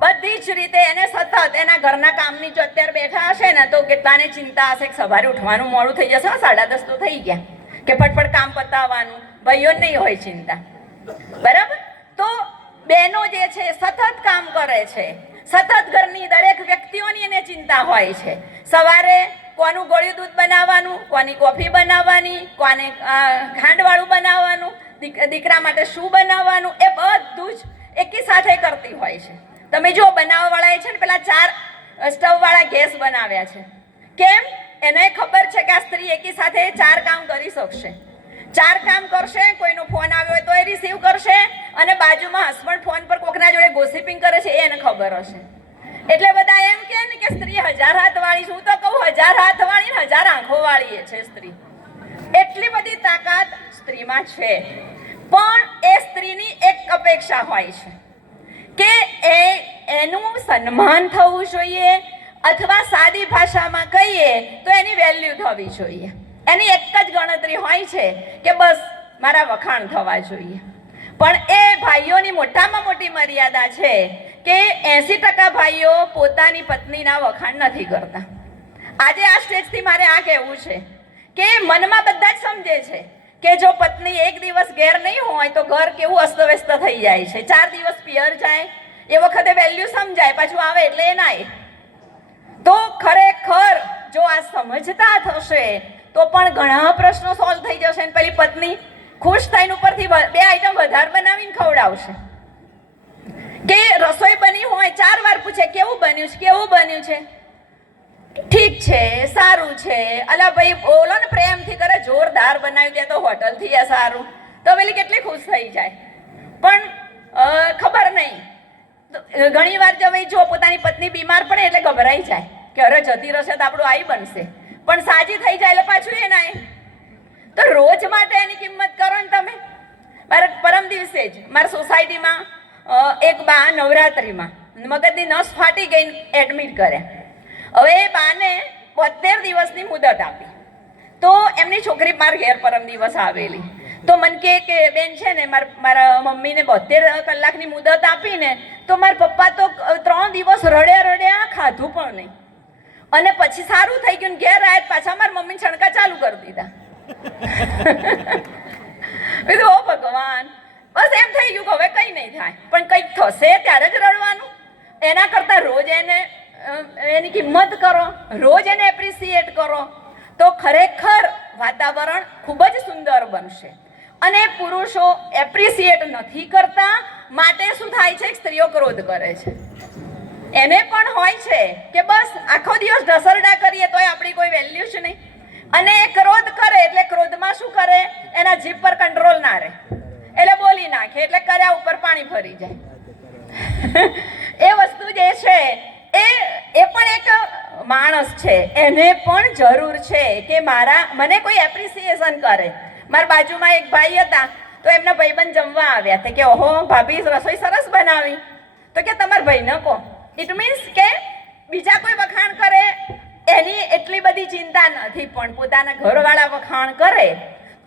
બધી જ રીતે. એને સતત એના ઘરના કામની જો અત્યારે બેઠા હશે ને તો કેટલાને ચિંતા હશે કે સવારે ઉઠવાનું મોડું થઈ જશે, 10:30 તો થઈ ગયા, કે ફટફટ કામ પતાવવાનું. ભાઈઓ નહીં હોય ચિંતા. બરાબર? તો બહેનો જે છે સતત કામ કરે છે, સતત ઘરની દરેક વ્યક્તિઓની એને ચિંતા હોય છે. સવારે કોનું ગળ્યું દૂધ બનાવવાનું, કોની કોફી બનાવવાની, કોને ખાંડવાળું બનાવવાનું, દીકરા માટે શું બનાવવાનું, એ બધું જ એકી સાથે કરતી હોય છે. તમે જો બનાવવાળાએ છે ને પેલા 4 સ્ટવવાળા ગેસ બનાવ્યા છે. કેમ? એને ખબર છે કે આ સ્ત્રી એકી સાથે 4 કામ કરી શકશે. 4 કામ કરશે, કોઈનો ફોન આવ્યો હોય તો એ રિસીવ કરશે, અને બાજુમાં હસબન્ડ ફોન પર કોકના જોડે ગોસિપિંગ કરે છે એને ખબર હશે. એટલે બધા એમ કહે ને કે સ્ત્રી 1000 હાથવાળી. હું તો કહું 1000 હાથવાળી ને 1000 આંખોવાળી છે સ્ત્રી. એટલી બધી તાકાત સ્ત્રીમાં છે. પણ એ સ્ત્રીની એક અપેક્ષા હોય છે કે એનું સન્માન થવું જોઈએ, અથવા સાદી ભાષામાં કહીએ તો એની વેલ્યુ થવી જોઈએ. એની એક જ ગણતરી હોય છે કે બસ મારા વખાણ થવા જોઈએ. પણ એ ભાઈઓની મોટામાં મોટી મર્યાદા છે કે 80% ભાઈઓ પોતાની પત્નીના વખાણ નથી કરતા. આજે આ સ્ટેજથી મારે આ કહેવું છે કે મનમાં બધા જ સમજે છે કે જો પત્ની એક દિવસ ઘેર નહીં હોય તો ઘર કેવું અસ્તવ્યસ્ત થઈ જાય છે. 4 દિવસ પિયર જાય એ વખતે વેલ્યુ સમજાય, પાછું આવે એટલે એ નાય. તો ખરેખર જો આ સમજતા થશે તો પણ ઘણા પ્રશ્નો સોલ્વ થઈ જશે. અને પેલી પત્ની ખુશ થઈને ઉપરથી 2 આઈટમ વધારે બનાવીને ખવડાવશે. કે રસોઈ બની હોય 4 વાર પૂછે કેવું બન્યું છે, ઠીક છે, સારું છે, અલા ભાઈ બોલો ને પ્રેમથી કરે, જોરદાર બનાવ્યું, તે તો હોટલથી આ સારું. તો પેલી કેટલી ખુશ થઈ જાય. પણ ખબર નહીં, ઘણી વાર જો પોતાની પત્ની બીમાર પડે એટલે ગભરાઈ જાય કે અરે જતી રહેશે તો આપણું આઈ બનશે, પણ સાજી થઈ જાય એટલે પાછું એ નાય. તો રોજ માટે એની કિંમત કરો ને તમે. મારા પરમ દિવસે જ મારા સોસાયટીમાં એક બા નવરાત્રિમાં મગજની નસ ફાટી ગઈ, એડમિટ કર્યા. હવે એ બાને 72 દિવસની મુદત આપી. તો એમની છોકરી મારા ઘેર પરમ દિવસ આવેલી. તો મને કે બેન છે ને મારા મમ્મીને 72 કલાકની મુદત આપીને તો મારા પપ્પા તો 3 દિવસ રડ્યા, ખાધું પણ નહીં. અને પછી સારું થઈ ગયું, ઘેર આવ્યા પાછા મારા મમ્મી છણકા ચાલુ કરી દીધા. કીધું ઓ ભગવાન, બસ એમ થઈ ગયું કે હવે કંઈ નહીં થાય, પણ કંઈક થશે ત્યારે જ રડવાનું. એના કરતાં રોજ એની કિંમત કરો, રોજ એને એપ્રિસિએટ કરો, તો ખરેખર વાતાવરણ ખૂબ જ સુંદર બનશે. અને પુરુષો એપ્રિશિએટ નથી કરતા, માટે શું થાય છે? સ્ત્રીઓ ક્રોધ કરે છે. એને પણ હોય છે કે બસ આખો દિવસ ઢસરડા કરીએ તોય આપણી કોઈ વેલ્યુ છે નહીં. અને એ ક્રોધ કરે એટલે ક્રોધમાં શું કરે? એના જીભ પર કંટ્રોલ ના રહે એટલે બોલી નાખે, એટલે કર્યા ઉપર પાણી ફરી જાય. એ વસ્તુ જે છે એ પણ એક માણસ છે, એને પણ જરૂર છે કે મને કોઈ એપ્રિસિએશન કરે. મારા બાજુમાં એક ભાઈ હતા, તો એમના ભાઈબંધ જમવા આવ્યા હતા કે ઓહો ભાભી રસોઈ સરસ બનાવી. તો કે તમારા ભાઈને કહો. ઇટ મીન્સ કે બીજા કોઈ વખાણ કરે એની એટલી બધી ચિંતા નથી, પણ પોતાના ઘરવાળા વખાણ કરે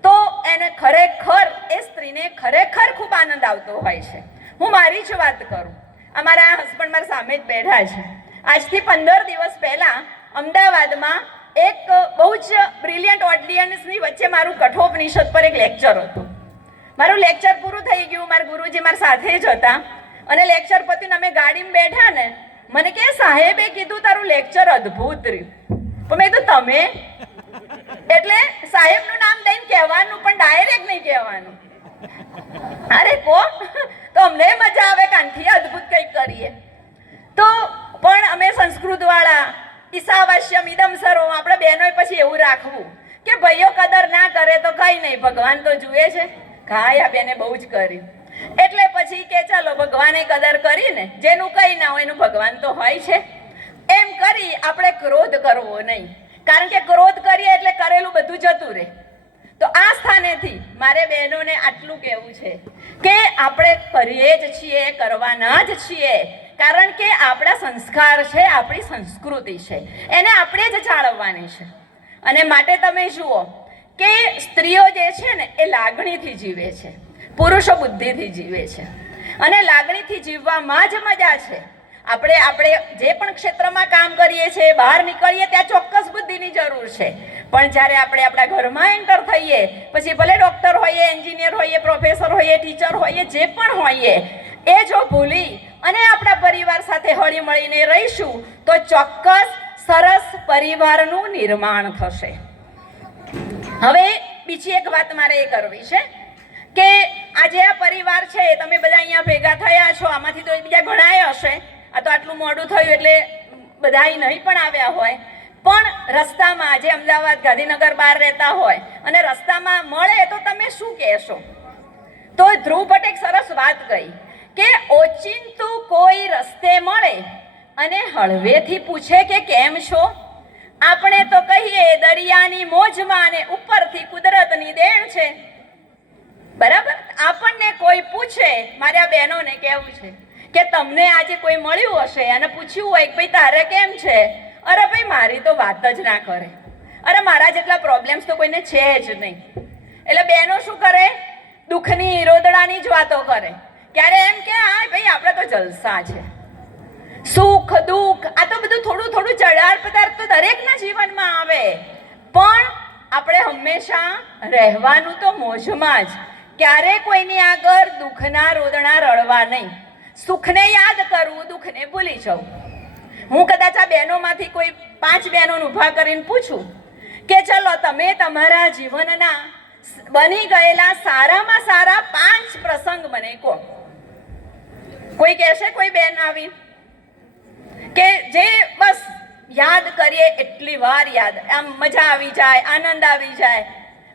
તો એને ખરેખર એ સ્ત્રીને ખરેખર ખૂબ આનંદ આવતો હોય છે. હું મારી જ વાત કરું, અમારા હસબન્ડ મારા સામે જ બેઠા છે. આજથી 15 દિવસ પહેલા અમદાવાદમાં એક બહુ જ બ્રિલિયન્ટ ઓડિયન્સની વચ્ચે મારું કઠોપનિષદ પર એક લેક્ચર હતું. મારું લેક્ચર પૂરું થઈ ગયું, મારા ગુરુજી મારા સાથે જ હતા અને લેક્ચર પતીને અમે ગાડીમાં બેઠા ને, મને કે સાહેબે કીધું તારું લેક્ચર અદ્ભુત રહ્યું. પણ મેં કીધું તમે એટલે સાહેબનું નામ દઈને કહેવાનું, પણ ડાયરેક્ટ નહીં કહેવાનું. અરે કો તો અમને મજા આવે, કાંઠી અદ્ભુત કંઈક કરીએ. તો પણ અમે સંસ્કૃત વાળા ઈશાવાસ્યમ ઇદમ સર્વમ, આપણે બહેનોએ પછી એવું રાખવું કે ભાઈઓ કદર ના કરે તો કઈ નહીં, ભગવાન તો જુએ છે. કાંઈ આ બેને બહુ જ કરી, એટલે પછી કે ચાલો ભગવાને કદર કરીને જેનું કઈ ના હોય એનું ભગવાન તો હોય છે. એમ કરી આપણે ક્રોધ કરવો નહીં, કારણ કે ક્રોધ કરીએ એટલે કરેલું બધું જતું રહે. તો આ સ્થાનેથી મારે બહેનોને આટલું કહેવું છે કે આપણે કરીએ જ છીએ, કરવાના જ છીએ, કારણ કે આપણા સંસ્કાર છે, આપણી સંસ્કૃતિ છે, એને આપણે જ જાળવવાની છે. અને માટે તમે જુઓ કે સ્ત્રીઓ જે છે ને એ લાગણીથી જીવે છે, પુરુષો બુદ્ધિથી જીવે છે. અને લાગણીથી જીવવામાં જ મજા છે. આપણે જે પણ ક્ષેત્રમાં કામ કરીએ છીએ, બહાર નીકળીએ ત્યાં ચોક્કસ બુદ્ધિની જરૂર છે, પણ જ્યારે આપણે આપણા ઘરમાં એન્ટર થઈએ પછી ભલે ડૉક્ટર હોઈએ, એન્જિનિયર હોઈએ, પ્રોફેસર હોઈએ, ટીચર હોઈએ, જે પણ હોઈએ, એ જો ભૂલી અને આપણા પરિવાર સાથે હળી મળીને રહીશું તો ચોક્કસ સરસ પરિવારનું નિર્માણ થશે. હવે બીજી એક વાત મારે એ કરવી છે કે આજે આ પરિવાર છે, તમે બધા અહીંયા ભેગા થયા છો, આમાંથી તો બીજા ઘણાય હશે. આ તો આટલું મોડું થયું એટલે બધાય નહીં પણ આવ્યા હોય, પણ રસ્તામાં આજે અમદાવાદ ગાંધીનગર બહાર રહેતા હોય અને રસ્તામાં મળે તો તમે શું કહેશો? તો ધ્રુવ ભટ્ટ એક સરસ વાત કહી કે ઓચિંતું કોઈ રસ્તે મળે અને હળવેથી પૂછે કે કેમ છો, આપણે તો કહીએ દરિયાની મોજમાં અને ઉપરથી કુદરતની દેણ છે. બરાબર? આપણને કોઈ પૂછે, મારે આ બહેનોને કહેવું છે કે તમને આજે કોઈ મળ્યું હશે અને પૂછ્યું હોય કે ભાઈ તારે કેમ છે, અરે ભાઈ મારી તો વાત જ ના કરે, અરે મારા જેટલા પ્રોબ્લેમ્સ તો કોઈને છે જ નહીં. એટલે બહેનો શું કરે? દુઃખની રોદડાની જ વાતો કરે. ક્યારે એમ કે હા ભાઈ આપણે તો જલસા છે. સુખ દુઃખ આ તો બધું થોડું થોડું ચડાર પતાર તો દરેકના જીવનમાં આવે, પણ આપણે હંમેશા રહેવાનું તો મોજમાં જ. ક્યારે કોઈની આગળ દુઃખના રોદણા રડવા નહીં, સુખને યાદ કરવું, દુઃખને ભૂલી જવું. હું કદાચ આ બહેનોમાંથી કોઈ 5 બહેનોને ઊભા કરીને પૂછું કે ચલો તમે તમારા જીવનના બની ગયેલા સારામાં સારા 5 પ્રસંગ મને કહો. કોઈ કહેશે? કોઈ બેન આવી કે જે બસ યાદ કરીએ એટલી વાર યાદ, આમ મજા આવી જાય, આનંદ આવી જાય.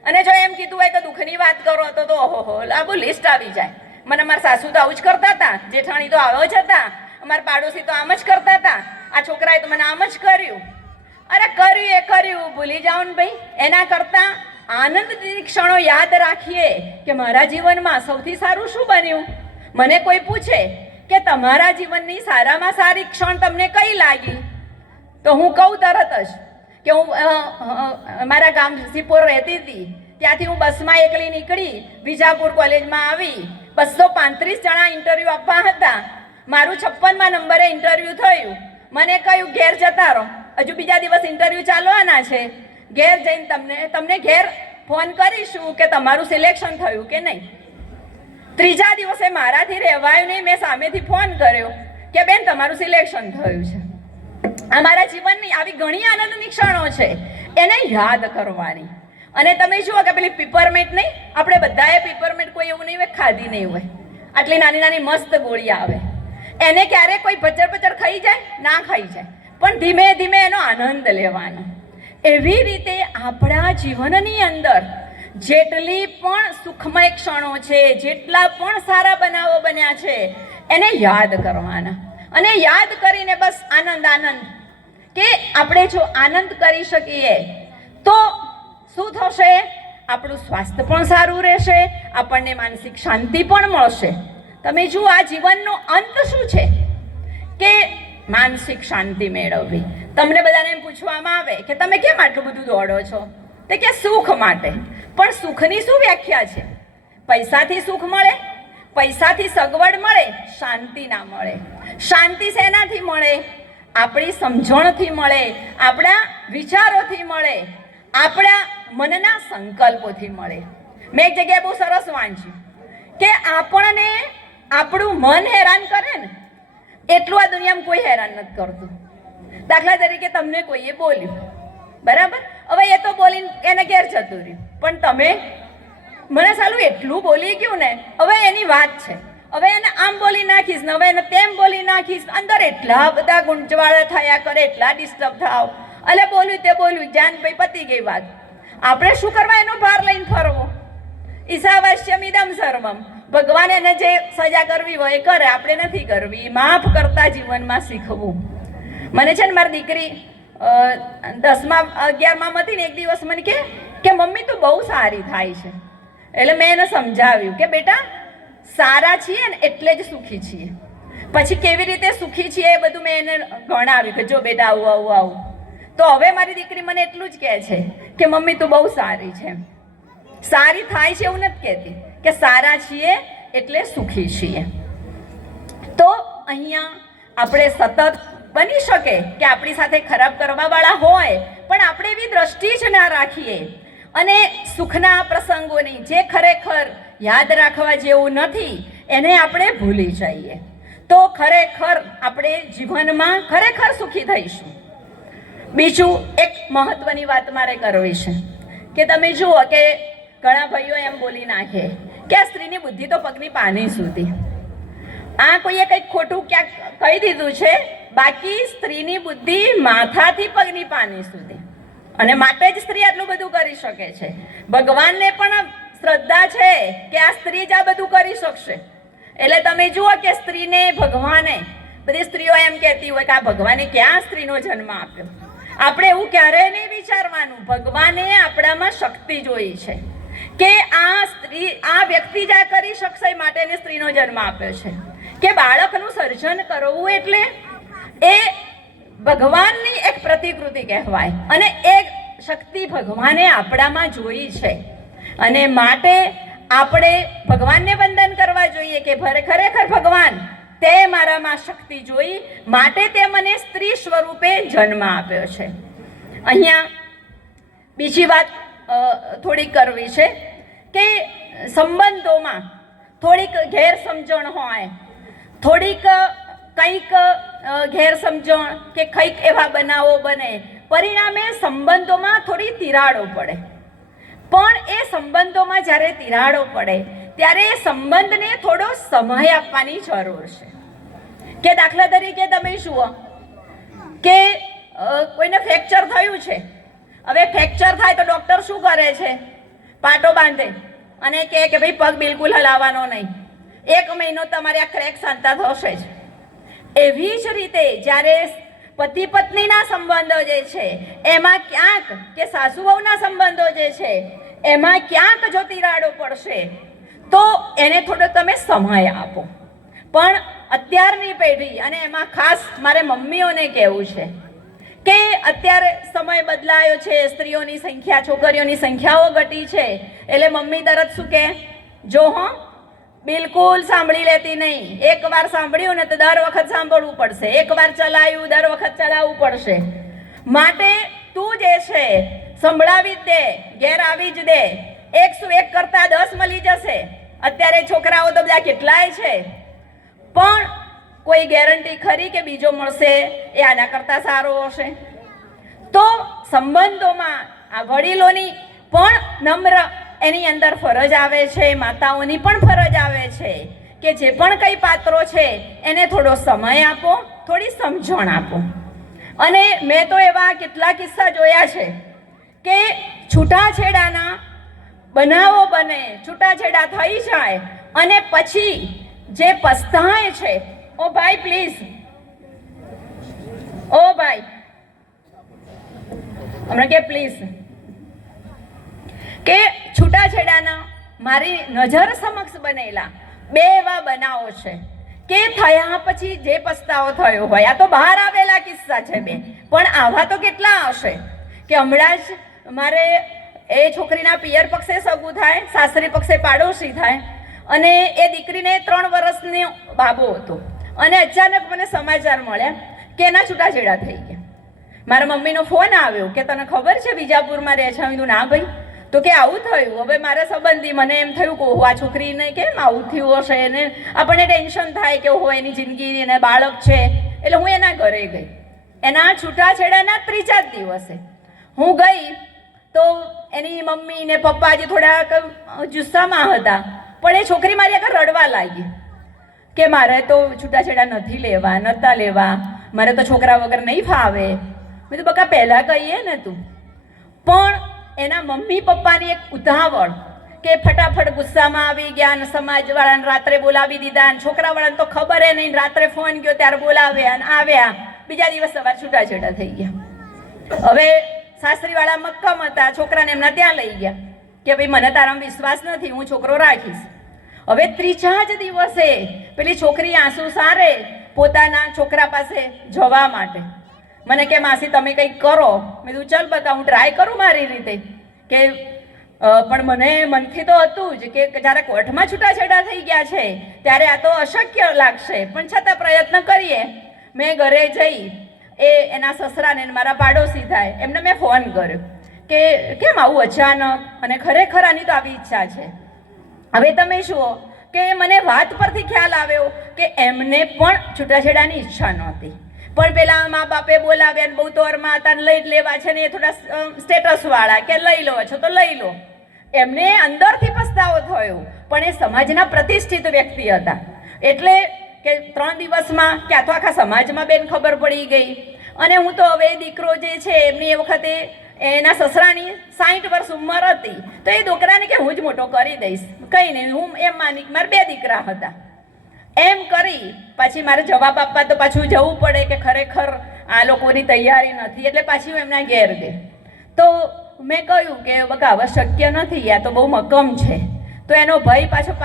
અને જો એમ કીધું હોય કે દુઃખની વાત કરો તો ઓહો લાંબુ લિસ્ટ આવી જાય. મને મારા સાસુ તો આવું જ કરતા હતા, જેઠાણી તો આવો જ હતા, અમારા પાડોશી તો આમ જ કરતા હતા, આ છોકરાએ તો મને આમ જ કર્યું. અરે કર્યું એ કર્યું, ભૂલી જાઓ ને ભાઈ. એના કરતાં આનંદની ક્ષણો યાદ રાખીએ કે મારા જીવનમાં સૌથી સારું શું બન્યું. મને કોઈ પૂછે કે તમારા જીવનની સારામાં સારી ક્ષણ તમને કઈ લાગી, તો હું કહું તરત જ કે હું મારા ગામ સિપોર રહેતી હતી, ત્યાંથી હું બસમાં એકલી નીકળી, વિજાપુર કોલેજમાં આવી, 235 જણા ઇન્ટરવ્યૂ આપવા હતા, મારું 56મા નંબરે ઇન્ટરવ્યૂ થયું. મને કહ્યું ઘેર જતા રહો, હજુ બીજા દિવસ ઇન્ટરવ્યૂ ચાલવાના છે, ઘેર જઈને તમને ઘેર ફોન કરીશું કે તમારું સિલેક્શન થયું કે નહીં. ત્રીજા દિવસે મારાથી રહેવાયું નહીં, મેં સામેથી ફોન કર્યો કે બેન તમારું સિલેક્શન થયું છે. અમારા જીવનની આવી ઘણી આનંદની ક્ષણો છે, એને યાદ કરવાની. અને તમે જુઓ કે પેલી પીપરમેન્ટ નહીં, આપણે બધાએ પીપરમેન્ટ કોઈ એવું નહીં હોય ખાધી નહીં હોય, આટલી નાની નાની મસ્ત ગોળી આવે, એને ક્યારે કોઈ પચર પચર ખાઈ જાય? ના ખાઈ જાય, પણ ધીમે ધીમે એનો આનંદ લેવાનો. એવી રીતે આપણા જીવનની અંદર જેટલી પણ સુખમય ક્ષણો છે, જેટલા પણ સારા બનાવો બન્યા છે, એને યાદ કરવાના. અને યાદ કરીને બસ આનંદ આનંદ, કે આપણે જો આનંદ કરી શકીએ તો શું થશે? આપણું સ્વાસ્થ્ય પણ સારું રહેશે, આપણને માનસિક શાંતિ પણ મળશે. તમે જુઓ, આ જીવનનો અંત શું છે? કે માનસિક શાંતિ મેળવવી. તમને બધાને એમ પૂછવામાં આવે કે તમે કેમ આટલું બધું દોડો છો? તો કે સુખ માટે. પણ સુખની શું વ્યાખ્યા છે? પૈસાથી સુખ મળે? પૈસાથી સગવડ મળે, શાંતિ ના મળે. શાંતિ શેનાથી મળે? આપણી સમજણથી મળે, આપણા વિચારોથી મળે, આપણા મનના સંકલ્પોથી મળે. મેં એક જગ્યાએ બહુ સરસ વાંચ્યું કે આપણને આપણું મન હેરાન કરે ને એટલું આ દુનિયામાં કોઈ હેરાન નથી કરતું. દાખલા તરીકે તમને કોઈએ બોલ્યું, બરાબર, હવે એ તો બોલીને એને ઘેર જતું રહ્યું, પણ તમે મને સાલું એટલું બોલી ગયું ને, હવે એની વાત છે, હવે એને આમ બોલી નાખીશ ને હવે એને તેમ બોલી નાખીશ, અંદર એટલા બધા ગુંચવાળા થયા કરે, એટલા ડિસ્ટર્બ થાવ, એટલે બોલ્યું તે બોલ્યું, જાન ભાઈ પતી ગઈ વાત. આપણે શું કરવા એનો ભાર લઈને ફરવો? ઈશાવાસ્યમિદમ સર્વમ. ભગવાન એને જે સજા કરવી હોય એ કરે, આપણે નથી કરવી. માફ કરતા જીવનમાં શીખવું. મને છે ને મારી દીકરી 10મા 11માં હતી ને, એક દિવસ મને કે મમ્મી તું બહુ સારી થાય છે. એટલે મેં એને સમજાવ્યું કે બેટા, સારા છીએ ને એટલે જ સુખી છીએ. પછી કેવી રીતે સુખી છીએ એ બધું મેં એને ગણાવ્યું કે જો બેટા આવું આવું આવું. તો હવે મારી દીકરી મને એટલું જ કહે છે કે મમ્મી તું બહુ સારી છે. સારી થાય છે એવું નથી કહેતી, કે સારા છીએ એટલે સુખી છીએ. તો અહીંયા આપણે સતત બની શકે કે આપણી સાથે ખરાબ કરવાવાળા હોય, પણ આપણે એવી દ્રષ્ટિ જ ના રાખીએ અને સુખના પ્રસંગોની જે ખરેખર યાદ રાખવા જેવું નથી એને આપણે ભૂલી જઈએ, તો ખરેખર આપણે જીવનમાં ખરેખર સુખી થઈશું. બીજું એક મહત્વની વાત મારે કરવી છે કે તમે જુઓ કે ઘણા ભાઈઓ એમ બોલી નાખે કે આ સ્ત્રીની બુદ્ધિ તો પગની પાની સુધી. આ કોઈએ કંઈક ખોટું ક્યાંક કહી દીધું છે, બાકી સ્ત્રીની બુદ્ધિ માથાથી પગની પાની સુધી, અને માટે જ સ્ત્રી આટલું બધું કરી શકે છે. ભગવાનને પણ શ્રદ્ધા છે કે આ સ્ત્રી જ આ બધું કરી શકશે. એટલે તમે જુઓ કે સ્ત્રીને ભગવાને, બધી સ્ત્રીઓ એમ કહેતી હોય કે આ ભગવાને ક્યાં સ્ત્રીનો જન્મ આપ્યો. આપણે એવું ક્યારેય નહીં વિચારવાનું. ભગવાને આપણામાં શક્તિ જોઈ છે કે આ સ્ત્રી, આ વ્યક્તિ જ આ કરી શકશે, માટે એને સ્ત્રીનો જન્મ આપ્યો છે. કે બાળકનું સર્જન કરવું એટલે એ ભગવાનની એક પ્રતિકૃતિ કહેવાય, અને એક શક્તિ ભગવાને આપણામાં જોઈ છે, અને માટે આપણે ભગવાનને વંદન કરવા જોઈએ કે ખરેખર ભગવાન તે મારામાં શક્તિ જોઈ, માટે તે મને સ્ત્રી સ્વરૂપે જન્મ આપ્યો છે. અહીંયા બીજી વાત થોડીક કરવી છે કે સંબંધોમાં થોડીક ગેરસમજણ હોય, થોડીક કંઈક ગેરસમજણ કે કંઈક એવા બનાવો બને, પરિણામે સંબંધોમાં થોડી તિરાડો પડે. પણ એ સંબંધોમાં જ્યારે તિરાડો પડે ત્યારે એ સંબંધને થોડો સમય આપવાની જરૂર છે. કે દાખલા તરીકે તમે જુઓ કે કોઈને ફ્રેક્ચર થયું છે. હવે ફ્રેક્ચર થાય તો ડૉક્ટર શું કરે છે? પાટો બાંધે અને કહે કે ભાઈ પગ બિલકુલ હલાવવાનો નહીં, 1 મહિનો તમારે આ ક્રેક શાંતા થશે જ. એવી જ રીતે જ્યારે પતિ પત્નીના સંબંધો જે છે એમાં ક્યાંક, કે સાસુ વહુના સંબંધો જે છે એમાં ક્યાંક જો તિરાડો પડશે તો એને થોડો તમે સમય આપો. પણ અત્યારની પેઢી, અને એમાં ખાસ મારે મમ્મીઓને કહેવું છે કે અત્યારે સમય બદલાયો છે, સ્ત્રીઓની સંખ્યા, છોકરીઓની સંખ્યાઓ ઘટી છે, એટલે મમ્મી તરત શું કહે? જો હો, બિલકુલ સાંભળી લેતી નહીં. એકવાર સાંભળ્યું ને તો દર વખત સાંભળવું પડશે, એકવાર ચલાવ્યું દર વખત ચલાવવું પડશે. માટે તું જે છે સંભળાવી જ દે, ઘેર આવી જ દે. 101 કરતા 10 મળી જશે. અત્યારે છોકરાઓ તો બધા કેટલાય છે, પણ કોઈ ગેરંટી ખરી કે બીજો મળશે એ આના કરતાં સારો હશે? તો સંબંધોમાં આ વડીલોની પણ નમ્ર એની અંદર ફરજ આવે છે, માતાઓની પણ ફરજ આવે છે કે જે પણ કંઈ પાત્રો છે એને થોડો સમય આપો, થોડી સમજણ આપો. અને મેં તો એવા કેટલા કિસ્સા જોયા છે કે છૂટાછેડાના બનાવો બને, છૂટાછેડા થઈ જાય અને પછી જે પસ્તાય છે, ઓ ભાઈ પ્લીઝ, ઓ ભાઈ હમણાં કે પ્લીઝ, કે છૂટાછેડાના મારી નજર સમક્ષ બનેલા 2 એવા બનાવો છે કે થયા પછી જે પસ્તાવો થયો હોય, આ તો બહાર આવેલા કિસ્સા છે 2, પણ આવા તો કેટલા હશે કે હમણાં જ મારે એ છોકરીના પિયર પક્ષે સગું થાય, સાસરી પક્ષે પાડોશી થાય, અને એ દીકરીને 3 વર્ષનો બાબો હતો અને અચાનક મને સમાચાર મળ્યા કે એના છૂટાછેડા થઈ ગયા. મારા મમ્મીનો ફોન આવ્યો કે તને ખબર છે વિજાપુરમાં રહે છે? હું ના ભાઈ, તો કે આવું થયું. હવે મારા સંબંધી મને એમ થયું કે આ છોકરીને કેમ આવું થયું હશે, એને આપણને ટેન્શન થાય કે ઓહો એની જિંદગી એને બાળક છે. એટલે હું એના ઘરે ગઈ. એના છૂટાછેડાના 3-4 દિવસે હું ગઈ તો એની મમ્મી ને પપ્પા જે થોડાક જુસ્સામાં હતા, પણ એ છોકરી મારી આગળ રડવા લાગી કે મારે તો છૂટાછેડા નથી લેવા, નતા લેવા, મારે તો છોકરા વગર નહીં ફાવે. મેં તો બકા પહેલાં કહીએ ને તું. પણ એના મમ્મી પપ્પાની એક ઉતાવળ કે ફટાફટ ગુસ્સામાં આવી ગયા અને સમાજવાળાને રાત્રે બોલાવી દીધા, અને છોકરાવાળાને તો ખબર નહીં, રાત્રે ફોન ગયો ત્યારે બોલાવ્યા અને આવ્યા, બીજા દિવસ સવાર છૂટાછેડા થઈ ગયા. હવે સાસરીવાળા મક્કમ હતા, છોકરાને એમના ત્યાં લઈ ગયા કે ભાઈ મને તારામાં વિશ્વાસ નથી, હું છોકરો રાખીશ. હવે 3-4 દિવસે પેલી છોકરી આંસુ સારે પોતાના છોકરા પાસે જવા માટે મને કે માસી તમે કંઈક કરો. મેં કીધું ચાલ બતા, હું ટ્રાય કરું મારી રીતે. કે પણ મને મનથી તો હતું જ કે જ્યારે કોર્ટમાં છૂટાછેડા થઈ ગયા છે ત્યારે આ તો અશક્ય લાગશે, પણ છતાં પ્રયત્ન કરીએ. મેં ઘરે જઈ એના સસરાને મારા પાડોશી થાય એમને મેં ફોન કર્યો કે કેમ આવું અચાનક, અને ખરેખર આની તો આવી ઈચ્છા છે. હવે તમે જુઓ કે મને વાત પરથી ખ્યાલ આવ્યો કે એમને પણ છૂટાછેડાની ઈચ્છા નહોતી, પણ પેલા મા બાપે બોલાવ્યા ને બહુ તોરમાં હતા ને લઈ જ લેવા છે ને એ થોડા સ્ટેટસવાળા કે લઈ લો છો તો લઈ લો. એમને અંદરથી પસ્તાવો થયો, પણ એ સમાજના પ્રતિષ્ઠિત વ્યક્તિ હતા એટલે કે 3 દિવસમાં ક્યાં તો આખા સમાજમાં બેન ખબર પડી ગઈ. અને હું તો હવે દીકરો જે છે એમની એ વખતે એના સસરાની 60 વર્ષ ઉંમર હતી, તો એ છોકરાને કે હું જ મોટો કરી દઈશ, કંઈ નહીં, હું એમ માની મારે 2 દીકરા હતા એમ કરી પાછી મારે જવાબ આપવા તો પાછું જવું પડે કે ખરેખર આ લોકોની તૈયારી નથી, એટલે પાછી હું એમના ઘેર ગઈ. તો મેં કહ્યું કે બકા હવે શક્ય નથી, આ તો બહુ મક્કમ છે. તો એનો ભાઈ પાછળ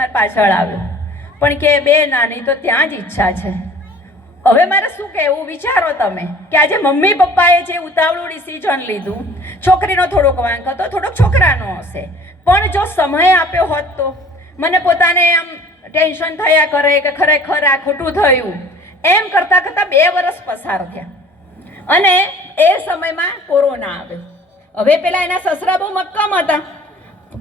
મારે પાછળ આવ્યો, પણ કે બે નાની તો ત્યાં જ ઈચ્છા છે. હવે મારે શું કહેવું વિચારો તમે કે આજે મમ્મી પપ્પાએ જે ઉતાવળું ડિસિઝન લીધું, છોકરીનો થોડોક વાંક હતો, થોડોક છોકરાનો હશે, પણ જો સમય આપ્યો હોત તો મને પોતાને આમ ટેન્શન થયા કરે કે ખરેખર આ ખોટું થયું. એમ કરતાં કરતાં 2 વર્ષ પસાર થયા અને એ સમયમાં કોરોના આવ્યો. હવે પેલા એના સસરા બહુ મક્કમ હતા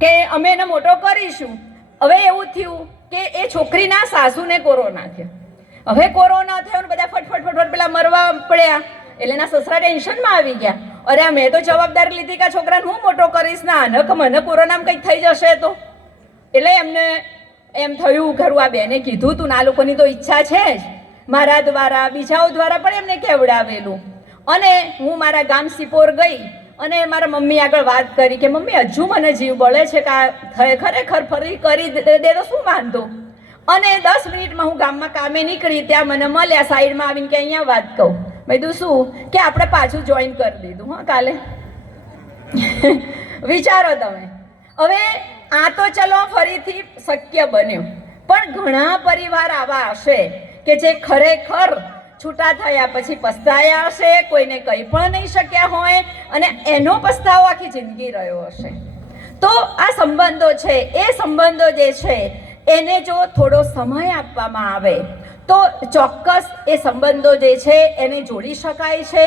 કે અમે એને મોટો કરીશું. હવે એવું થયું કે એ છોકરીના સાસુને કોરોના થયો. હવે કોરોના થયો ને બધા ફટફટ પેલા મરવા પડ્યા, એટલે એના સસરા ટેન્શનમાં આવી ગયા. અરે મેં તો જવાબદારી લીધી કે આ છોકરાને હું મોટો કરીશ ના, મને કોરોનામાં કંઈક થઈ જશે તો. એટલે એમને એમ થયું ખરું આ બેને કીધું તું, આ લોકોની તો ઈચ્છા છે જ, મારા દ્વારા બીજાઓ દ્વારા પણ એમને કેવડાવેલું. અને હું મારા ગામ સિપોર ગઈ અને મારા મમ્મી આગળ વાત કરી કે મમ્મી હજુ મને જીવ બળે છે કે આ ખરેખર ફરી કરી દે તો શું વાંધો. અને 10 મિનિટમાં હું ગામમાં કામે નીકળી, ત્યાં મને મળ્યા સાઈડમાં આવીને કે અહીંયા વાત કહું. મેં કીધું શું? કે આપણે પાછું જોઈન કરી દીધું હા કાલે. વિચારો તમે. હવે આ તો ચલો ફરીથી શક્ય બન્યું, પણ ઘણા પરિવાર આવા હશે કે જે ખરેખર છૂટા થયા પછી પસ્તાયા હશે, કોઈને કંઈ પણ નહીં શક્યા હોય અને એનો પસ્તાવો આખી જિંદગી રહ્યો હશે. તો આ સંબંધો છે, એ સંબંધો જે છે એને જો થોડો સમય આપવામાં આવે તો ચોક્કસ એ સંબંધો જે છે એને જોડી શકાય છે.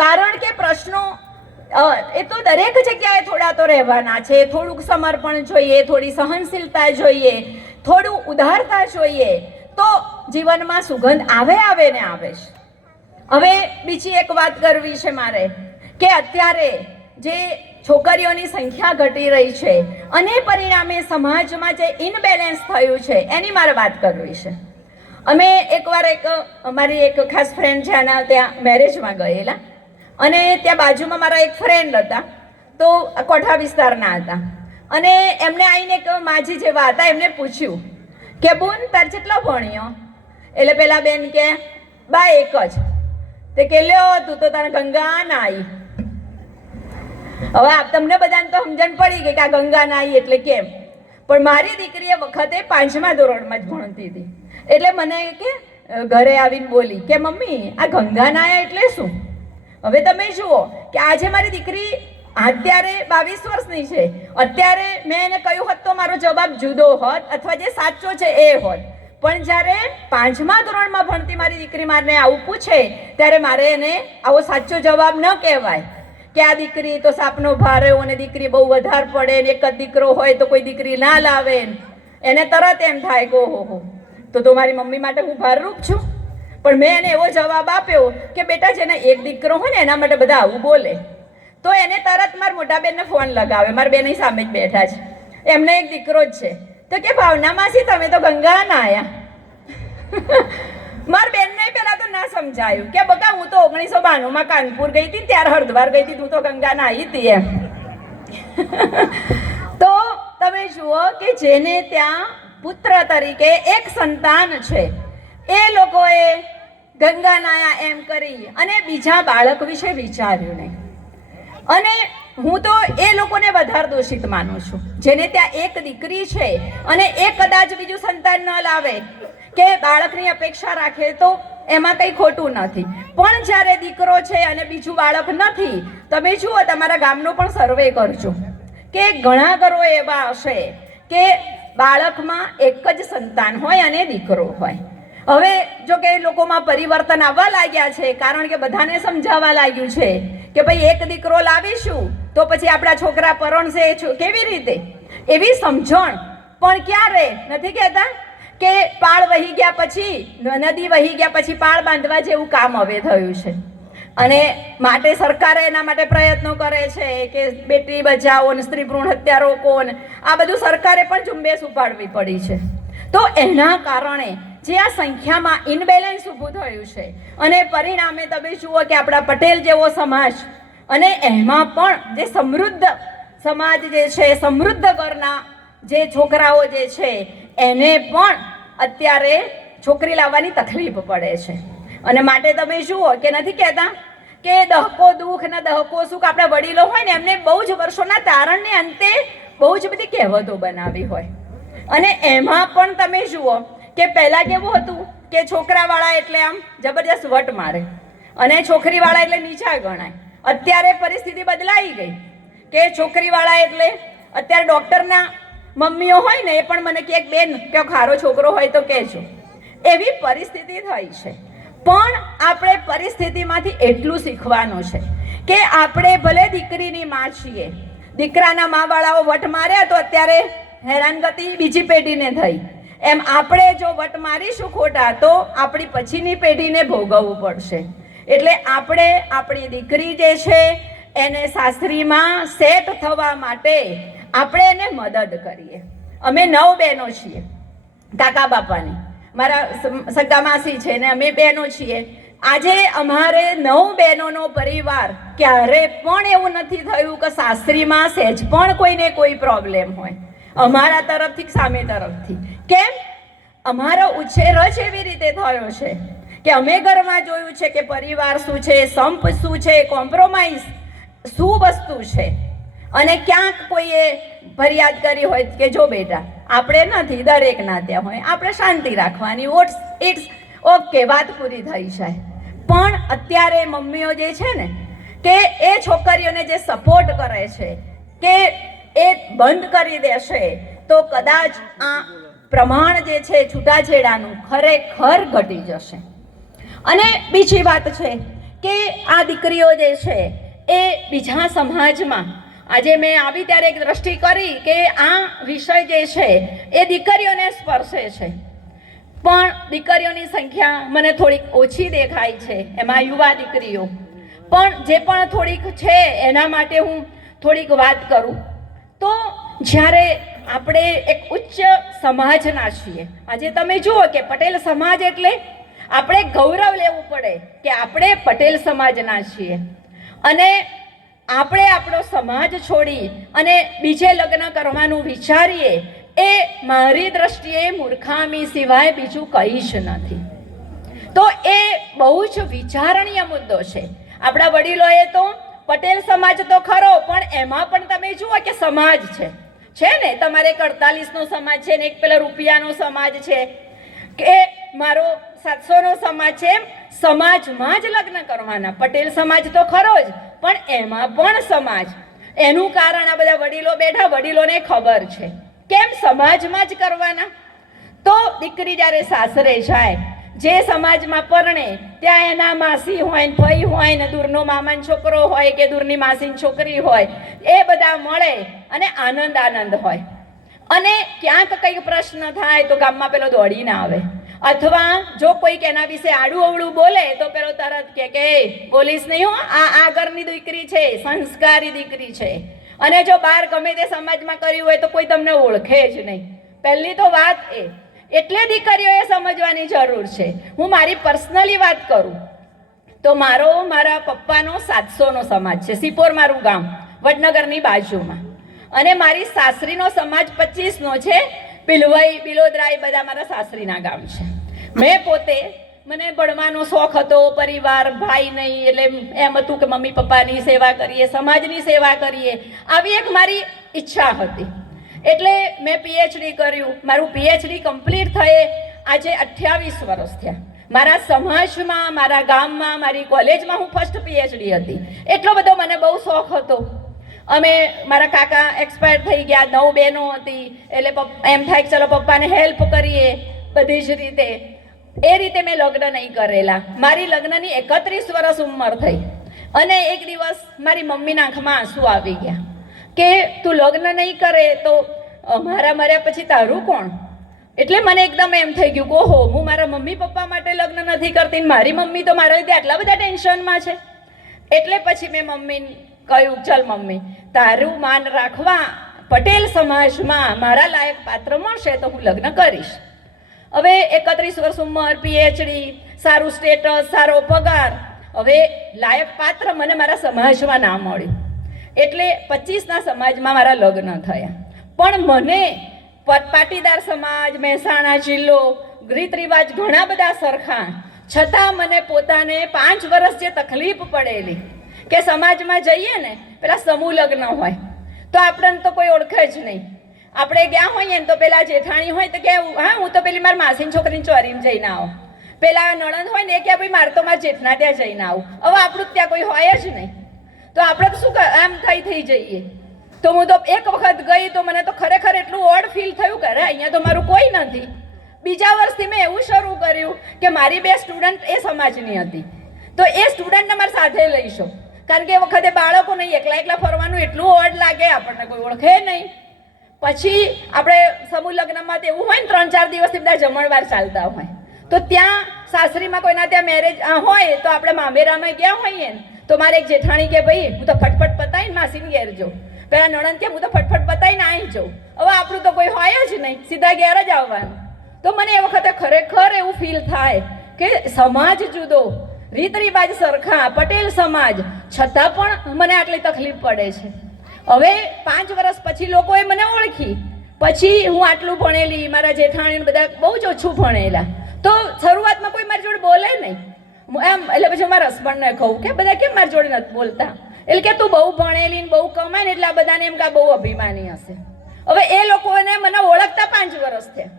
કારણ કે પ્રશ્નો એ તો દરેક જગ્યાએ થોડા તો રહેવાના છે. થોડુંક સમર્પણ જોઈએ, થોડી સહનશીલતા જોઈએ, થોડું ઉદારતા જોઈએ, તો જીવનમાં સુગંધ આવે ને આવે છે. હવે બીજી એક વાત કરવી છે મારે કે અત્યારે જે છોકરીઓની સંખ્યા ઘટી રહી છે અને પરિણામે સમાજમાં જે ઇનબેલેન્સ થયું છે એની મારે વાત કરવી છે. અમે એકવાર અમારી એક ખાસ ફ્રેન્ડ છે એના ત્યાં મેરેજમાં ગયેલા અને ત્યાં બાજુમાં મારા એક ફ્રેન્ડ હતા, તો કોઠા વિસ્તારના હતા અને એમને આવીને એક માજી જેવા હતા, એમને પૂછ્યું કે બોન તાર કેટલો ભણ્યો? એટલે પેલા બેન કે બા એક જ. તે કે લ્યો તું તો તારે ગંગા ના આવી. હવે તમને બધાને તો સમજણ પડી ગઈ કે આ ગંગા ના આવી એટલે કેમ, પણ મારી દીકરી એ વખતે 5મા ધોરણમાં જ ભણતી હતી. એટલે મને કે ઘરે આવીને બોલી કે મમ્મી આ ગંગા ના આવ્યા એટલે શું? હવે તમે જુઓ કે આજે મારી દીકરી અત્યારે 22 વર્ષની છે. અત્યારે મેં એને કહ્યું હોત તો મારો જવાબ જુદો હોત અથવા જે સાચો છે એ હોત, પણ જ્યારે 5મા ધોરણમાં ભણતી મારી દીકરી મારને આવું પૂછે ત્યારે મારે એને આવો સાચો જવાબ ન કહેવાય કે આ દીકરી તો સાપનો ભાર અને દીકરી બહુ વધારે પડે ને એક જ દીકરો હોય તો કોઈ દીકરી ના લાવે. એને તરત એમ થાય કે ઓહો તો મારી મમ્મી માટે હું ભારરૂપ છું. પણ મેં એને એવો જવાબ આપ્યો કે બેટા જેને એક દીકરો હોય ને એના માટે બધા આવું બોલે. તો એને તરત મારા મોટા બેનને ફોન લગાવે, મારા બેન સામે જ બેઠા છે, એમને એક દીકરો જ છે. તો કે ભાવના માસી તમે તો ગંગા ના આયા. મારા બેનને પેલા તો ના સમજાયું કે બકા હું તો 1992માં કાનપુર ગઈ હતી, ત્યારે હરિદ્વાર ગઈ હતી, તું તો ગંગા ના આવી હતી એમ. તો તમે જુઓ કે જેને ત્યાં પુત્ર તરીકે એક સંતાન છે એ લોકોએ ગંગા નાયા એમ કરી અને બીજા બાળક વિશે વિચાર્યું નહીં. અને હું તો એ લોકોને વધારે દોષિત માનું છું જેને ત્યાં એક દીકરી છે અને એ કદાચ બીજું સંતાન ન લાવે કે બાળકની અપેક્ષા રાખે તો એમાં કંઈ ખોટું નથી. પણ જ્યારે દીકરો છે અને બીજું બાળક નથી, તમે જુઓ તમારા ગામનો પણ સર્વે કરજો કે ઘણા ઘરો એવા હશે કે બાળકમાં એક જ સંતાન હોય અને દીકરો હોય. હવે જો કે લોકોમાં પરિવર્તન આવવા લાગ્યા છે કારણ કે બધાને સમજાવવા લાગ્યું છે કે ભાઈ એક દીકરો લાવીશું તો પછી આપણા છોકરા પરણશે કેવી રીતે, એવી સમજણ પણ ક્યારે નથી કહેતા કે પાળ વહી ગયા પછી નદી વહી ગયા પછી પાળ બાંધવા જેવું કામ હવે થયું છે. અને માટે સરકારે એના માટે પ્રયત્નો કરે છે કે બેટી બચાવો ને સ્ત્રી ભ્રૂણ હત્યા રોકો ને આ બધું સરકારે પણ ઝુંબેશ ઉપાડવી પડી છે. તો એના કારણે જે આ સંખ્યામાં ઇનબેલેન્સ ઊભું થયું છે અને પરિણામે તમે જુઓ કે આપણા પટેલ જેવો સમાજ અને એમાં પણ જે સમૃદ્ધ સમાજ જે છે, સમૃદ્ધ ઘરના જે છોકરાઓ જે છે એને પણ અત્યારે છોકરી લાવવાની તકલીફ પડે છે. અને માટે તમે જુઓ કે નથી કહેતા કે દહકો દુઃખ ને દહકો સુખ આપણા વડીલો હોય ને એમને બહુ જ વર્ષોના તારણને અંતે બહુ જ બધી કહેવતો બનાવી હોય. અને એમાં પણ તમે જુઓ કે પહેલાં કેવું હતું કે છોકરાવાળા એટલે આમ જબરજસ્ત વટ મારે અને છોકરીવાળા એટલે નીચા ગણાય. અત્યારે પરિસ્થિતિ બદલાઈ ગઈ કે છોકરીવાળા એટલે અત્યારે ડૉક્ટરના મમ્મીઓ હોય ને એ પણ મને કે બેન કે ખારો છોકરો હોય તો કહેજો, એવી પરિસ્થિતિ થઈ છે. પણ આપણે પરિસ્થિતિમાંથી એટલું શીખવાનું છે કે આપણે ભલે દીકરીની માં છીએ, દીકરાના માવાળાઓ વટ માર્યા તો અત્યારે હેરાનગતિ બીજી પેઢીને થઈ, એમ આપણે જો વટ મારીશું ખોટા તો આપણી પછીની પેઢીને ભોગવવું પડશે. એટલે આપણે આપણી દીકરી જે છે એને સાસરીમાં સેટ થવા માટે આપણે એને મદદ કરીએ. અમે 9 બહેનો છીએ કાકા બાપાની, મારા સગા માસી છે ને અમે બહેનો છીએ. આજે અમારે 9 બહેનોનો પરિવાર ક્યારે પણ એવું નથી થયું કે સાસરીમાં સહેજ પણ કોઈને કોઈ પ્રોબ્લેમ હોય અમારા તરફથી સામે તરફથી. કેમ? અમારો ઉછેર જ એવી રીતે થયો છે કે અમે ઘરમાં જોયું છે કે પરિવાર શું છે, સંપ શું છે, કોમ્પ્રોમાઇઝ શું વસ્તુ છે. અને ક્યાંક કોઈએ ફરિયાદ કરી હોય કે જો બેટા આપણે નથી, દરેકના ત્યાં હોય, આપણે શાંતિ રાખવાની, ઇટ્સ ઓકે, વાત પૂરી થઈ જાય. પણ અત્યારે મમ્મીઓ જે છે ને કે એ છોકરીઓને જે સપોર્ટ કરે છે કે એ બંધ કરી દેશે તો કદાચ આ પ્રમાણ જે છે છૂટાછેડાનું ખરેખર ઘટી જશે. અને બીજી વાત છે કે આ દીકરીઓ જે છે એ બીજા સમાજમાં આજે મેં આવી ત્યારે એક દ્રષ્ટિ કરી કે આ વિષય જે છે એ દીકરીઓને સ્પર્શે છે, પણ દીકરીઓની સંખ્યા મને થોડીક ઓછી દેખાય છે, એમાં યુવા દીકરીઓ પણ જે પણ થોડીક છે એના માટે હું થોડીક વાત કરું તો જ્યારે આપણે એક ઉચ્ચ સમાજના છીએ, આજે તમે જુઓ કે પટેલ સમાજ એટલે આપણે ગૌરવ લેવું પડે કે આપણે પટેલ સમાજના છીએ અને આપણે આપણો સમાજ છોડી અને બીજે લગ્ન કરવાનું વિચારીએ એ મારી દ્રષ્ટિએ મૂર્ખામી સિવાય બીજું કંઈ જ નથી. તો એ બહુ જ વિચારણીય મુદ્દો છે. આપણા વડીલોએ તો પટેલ સમાજ તો ખરો, પણ એમાં પણ તમે જુઓ કે સમાજ છે ને, તમારે 48નો સમાજ છે ને એક પેલા રૂપિયાનો સમાજ છે કે મારો 700નો સમાજ છે. એમ સમાજમાં જ લગ્ન કરવાના. પટેલ સમાજ તો ખરો જ, પણ એમાં પણ સમાજ. એનું કારણ આ બધા વડીલો બેઠા, વડીલોને ખબર છે કેમ સમાજમાં જ કરવાના. તો દીકરી જ્યારે સાસરે જાય, જે સમાજમાં પરણે ત્યાં એના માસી હોય ને ભાઈ હોય ને દૂરનો મામાનો છોકરો હોય કે દૂરની માસીની છોકરી હોય, એ બધા મળે અને આનંદ હોય. અને ક્યાંક કંઈક પ્રશ્ન થાય તો ગામમાં પેલો દોડીને આવે, અથવા જો કોઈક એના વિશે આડું અવળું બોલે તો પેલો તરત કે બોલીશ નહીં હો, આ ઘરની દીકરી છે, સંસ્કારી દીકરી છે. અને જો બહાર ગમે તે સમાજમાં કર્યું હોય તો કોઈ તમને ઓળખે જ નહીં. પહેલી તો વાત એ. એટલે દીકરીઓએ સમજવાની જરૂર છે. હું મારી પર્સનલી વાત કરું તો મારા પપ્પાનો 700નો સમાજ છે, સિપોર મારું ગામ, વડનગરની બાજુમાં. અને મારી સાસરીનો સમાજ 25નો છે, પિલવાઈ બિલોદરા, એ બધા મારા સાસરીના ગામ છે. મેં પોતે, મને ભણવાનો શોખ હતો, પરિવાર ભાઈ નહીં, એટલે એમ હતું કે મમ્મી પપ્પાની સેવા કરીએ, સમાજની સેવા કરીએ, આવી એક મારી ઈચ્છા હતી. એટલે મેં પીએચડી કર્યું. મારું પીએચડી કમ્પ્લીટ થયે આજે 28 વર્ષ થયા. મારા સમાજમાં, મારા ગામમાં, મારી કોલેજમાં હું ફર્સ્ટ પીએચડી હતી. એટલો બધો મને બહુ શોખ હતો. મારા કાકા એક્સપાયર થઈ ગયા, 9 બહેનો હતી, એટલે એમ થાય કે ચલો પપ્પાને હેલ્પ કરીએ બધી જ રીતે. એ રીતે મેં લગ્ન નહીં કરેલા. મારી લગ્નની 31 વર્ષ ઉંમર થઈ અને એક દિવસ મારી મમ્મીના આંખમાં આંસુ આવી ગયા કે તું લગ્ન નહીં કરે તો મારા મર્યા પછી તારું કોણ? એટલે મને એકદમ એમ થઈ ગયું કે ઓહો, હું મારા મમ્મી પપ્પા માટે લગ્ન નથી કરતી, મારી મમ્મી તો મારા લીધે આટલા બધા ટેન્શનમાં છે. એટલે પછી મેં મમ્મીને કહ્યું, ચલ મમ્મી, તારું માન રાખવા પટેલ સમાજમાં મારા લાયક પાત્ર મળશે તો હું લગ્ન કરીશ. હવે 31 વર્ષ ઉંમર, પીએચડી, સારું સ્ટેટસ, સારો પગાર, હવે લાયક પાત્ર મને મારા સમાજમાં ના મળ્યું. એટલે 25ના સમાજમાં મારા લગ્ન થયા. પણ મને પાટીદાર સમાજ, મહેસાણા જિલ્લો, રીત રિવાજ ઘણા બધા સરખા, છતાં મને પોતાને 5 વર્ષ જે તકલીફ પડેલી કે સમાજમાં જઈએ ને, પેલા સમૂહ લગ્ન હોય તો આપણને તો કોઈ ઓળખે જ નહીં. આપણે ગયા હોઈએ ને તો પેલા જેઠાણી હોય તો કે હા હું તો પેલી મારી માસીની છોકરીની ચોરીમાં જઈને આવો. પેલા નણંદ હોય ને એ કે ભાઈ મારે તો મારા જેઠના ત્યાં જઈને આવું. હવે આપણું ત્યાં કોઈ હોય જ નહીં તો આપણે તો શું એમ થઈ જઈએ. તો હું તો એક વખત ગઈ તો મને તો ખરેખર એટલું ઓડ ફીલ થયું કે અરે અહીંયા તો મારું કોઈ નથી. બીજા વર્ષથી મેં એવું શરૂ કર્યું કે મારી 2 સ્ટુડન્ટ એ સમાજની હતી તો એ સ્ટુડન્ટને મારી સાથે લઈશું, કારણ કે એ વખતે બાળકો નહીં, એકલા ફરવાનું એટલું ઓડ લાગે, આપણને કોઈ ઓળખે નહીં. પછી આપણે સમૂહ લગ્નમાં તો એવું હોય ને 3-4 દિવસથી બધા જમણવાર ચાલતા હોય તો ત્યાં સાસરીમાં કોઈના ત્યાં મેરેજ હોય તો આપણે મામેરામાં ગયા હોઈએ ને તો મારે એક જેઠાણી કે ભાઈ હું તો ફટફટ પતાવીને માસીને ઘેર જાઉં, પેલા નણંદ કે હું તો ફટફટ પતાવીને આવી જાઉં. હવે આપણું તો કોઈ હોય જ નહીં, સીધા ઘેર જ આવવાનું. તો મને એ વખતે ખરેખર એવું ફીલ થાય કે સમાજ જુદો, રીત રિવાજ સરખા, પટેલ સમાજ, છતાં પણ મને આટલી તકલીફ પડે છે. હવે 5 વર્ષ પછી લોકોએ મને ઓળખી. પછી હું આટલું ભણેલી, મારા જેઠાણી બધા બહુ જ ઓછું ભણેલા, તો શરૂઆતમાં કોઈ મારી જોડે બોલે નહીં એમ. એટલે પછી મારા હસબન્ડને કહું કે બધા કેમ મારી જોડે નથી બોલતા? એટલે કે તું બહુ ભણેલી ને બહુ કમાય ને એટલે આ બધાને એમ કે બહુ અભિમાની હશે. હવે એ લોકોને મને ઓળખતા 5 વર્ષ થયા.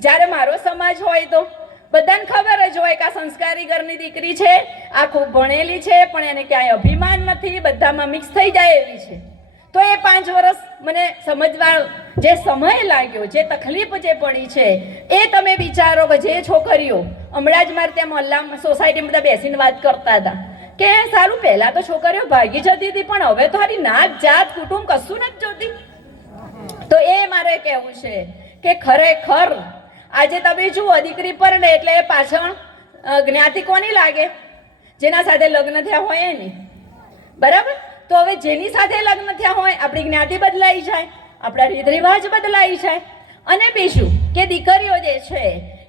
જ્યારે મારો સમાજ હોય તો બધાને ખબર જ હોય કે આ સંસ્કારી ઘરની દીકરી છે, આ ખૂબ ભણેલી છે, પણ એને ક્યાંય અભિમાન નથી, બધામાં મિક્સ થઈ જાય એવી છે. તો એ 5 વર્ષ મને સમજવા જે સમય લાગ્યો, જે તકલીફ જે પડી છે, એ તમે વિચારો કે જે છોકરીઓ હમણાં જ મારે ત્યાં મહોલ્લામાં સોસાયટીમાં બધા બેસીને વાત કરતા હતા કે સારું પહેલા તો છોકરીઓ ભાગી જતી હતી પણ હવે તો હારી નાત જાત કુટુંબ કશું નથી જોતી. તો એ મારે કહેવું છે કે ખરેખર આજે તમે જુઓ દીકરી પરણે એટલે પાછળ જ્ઞાતિ કોની લાગે? જેના સાથે લગ્ન થયા હોય એની, બરાબર? તો હવે જેની સાથે લગ્ન થયા હોય આપણી જ્ઞાતિ બદલાઈ જાય, આપણા રીત રિવાજ બદલાઈ જાય. અને બીજું કે દીકરીઓ જે છે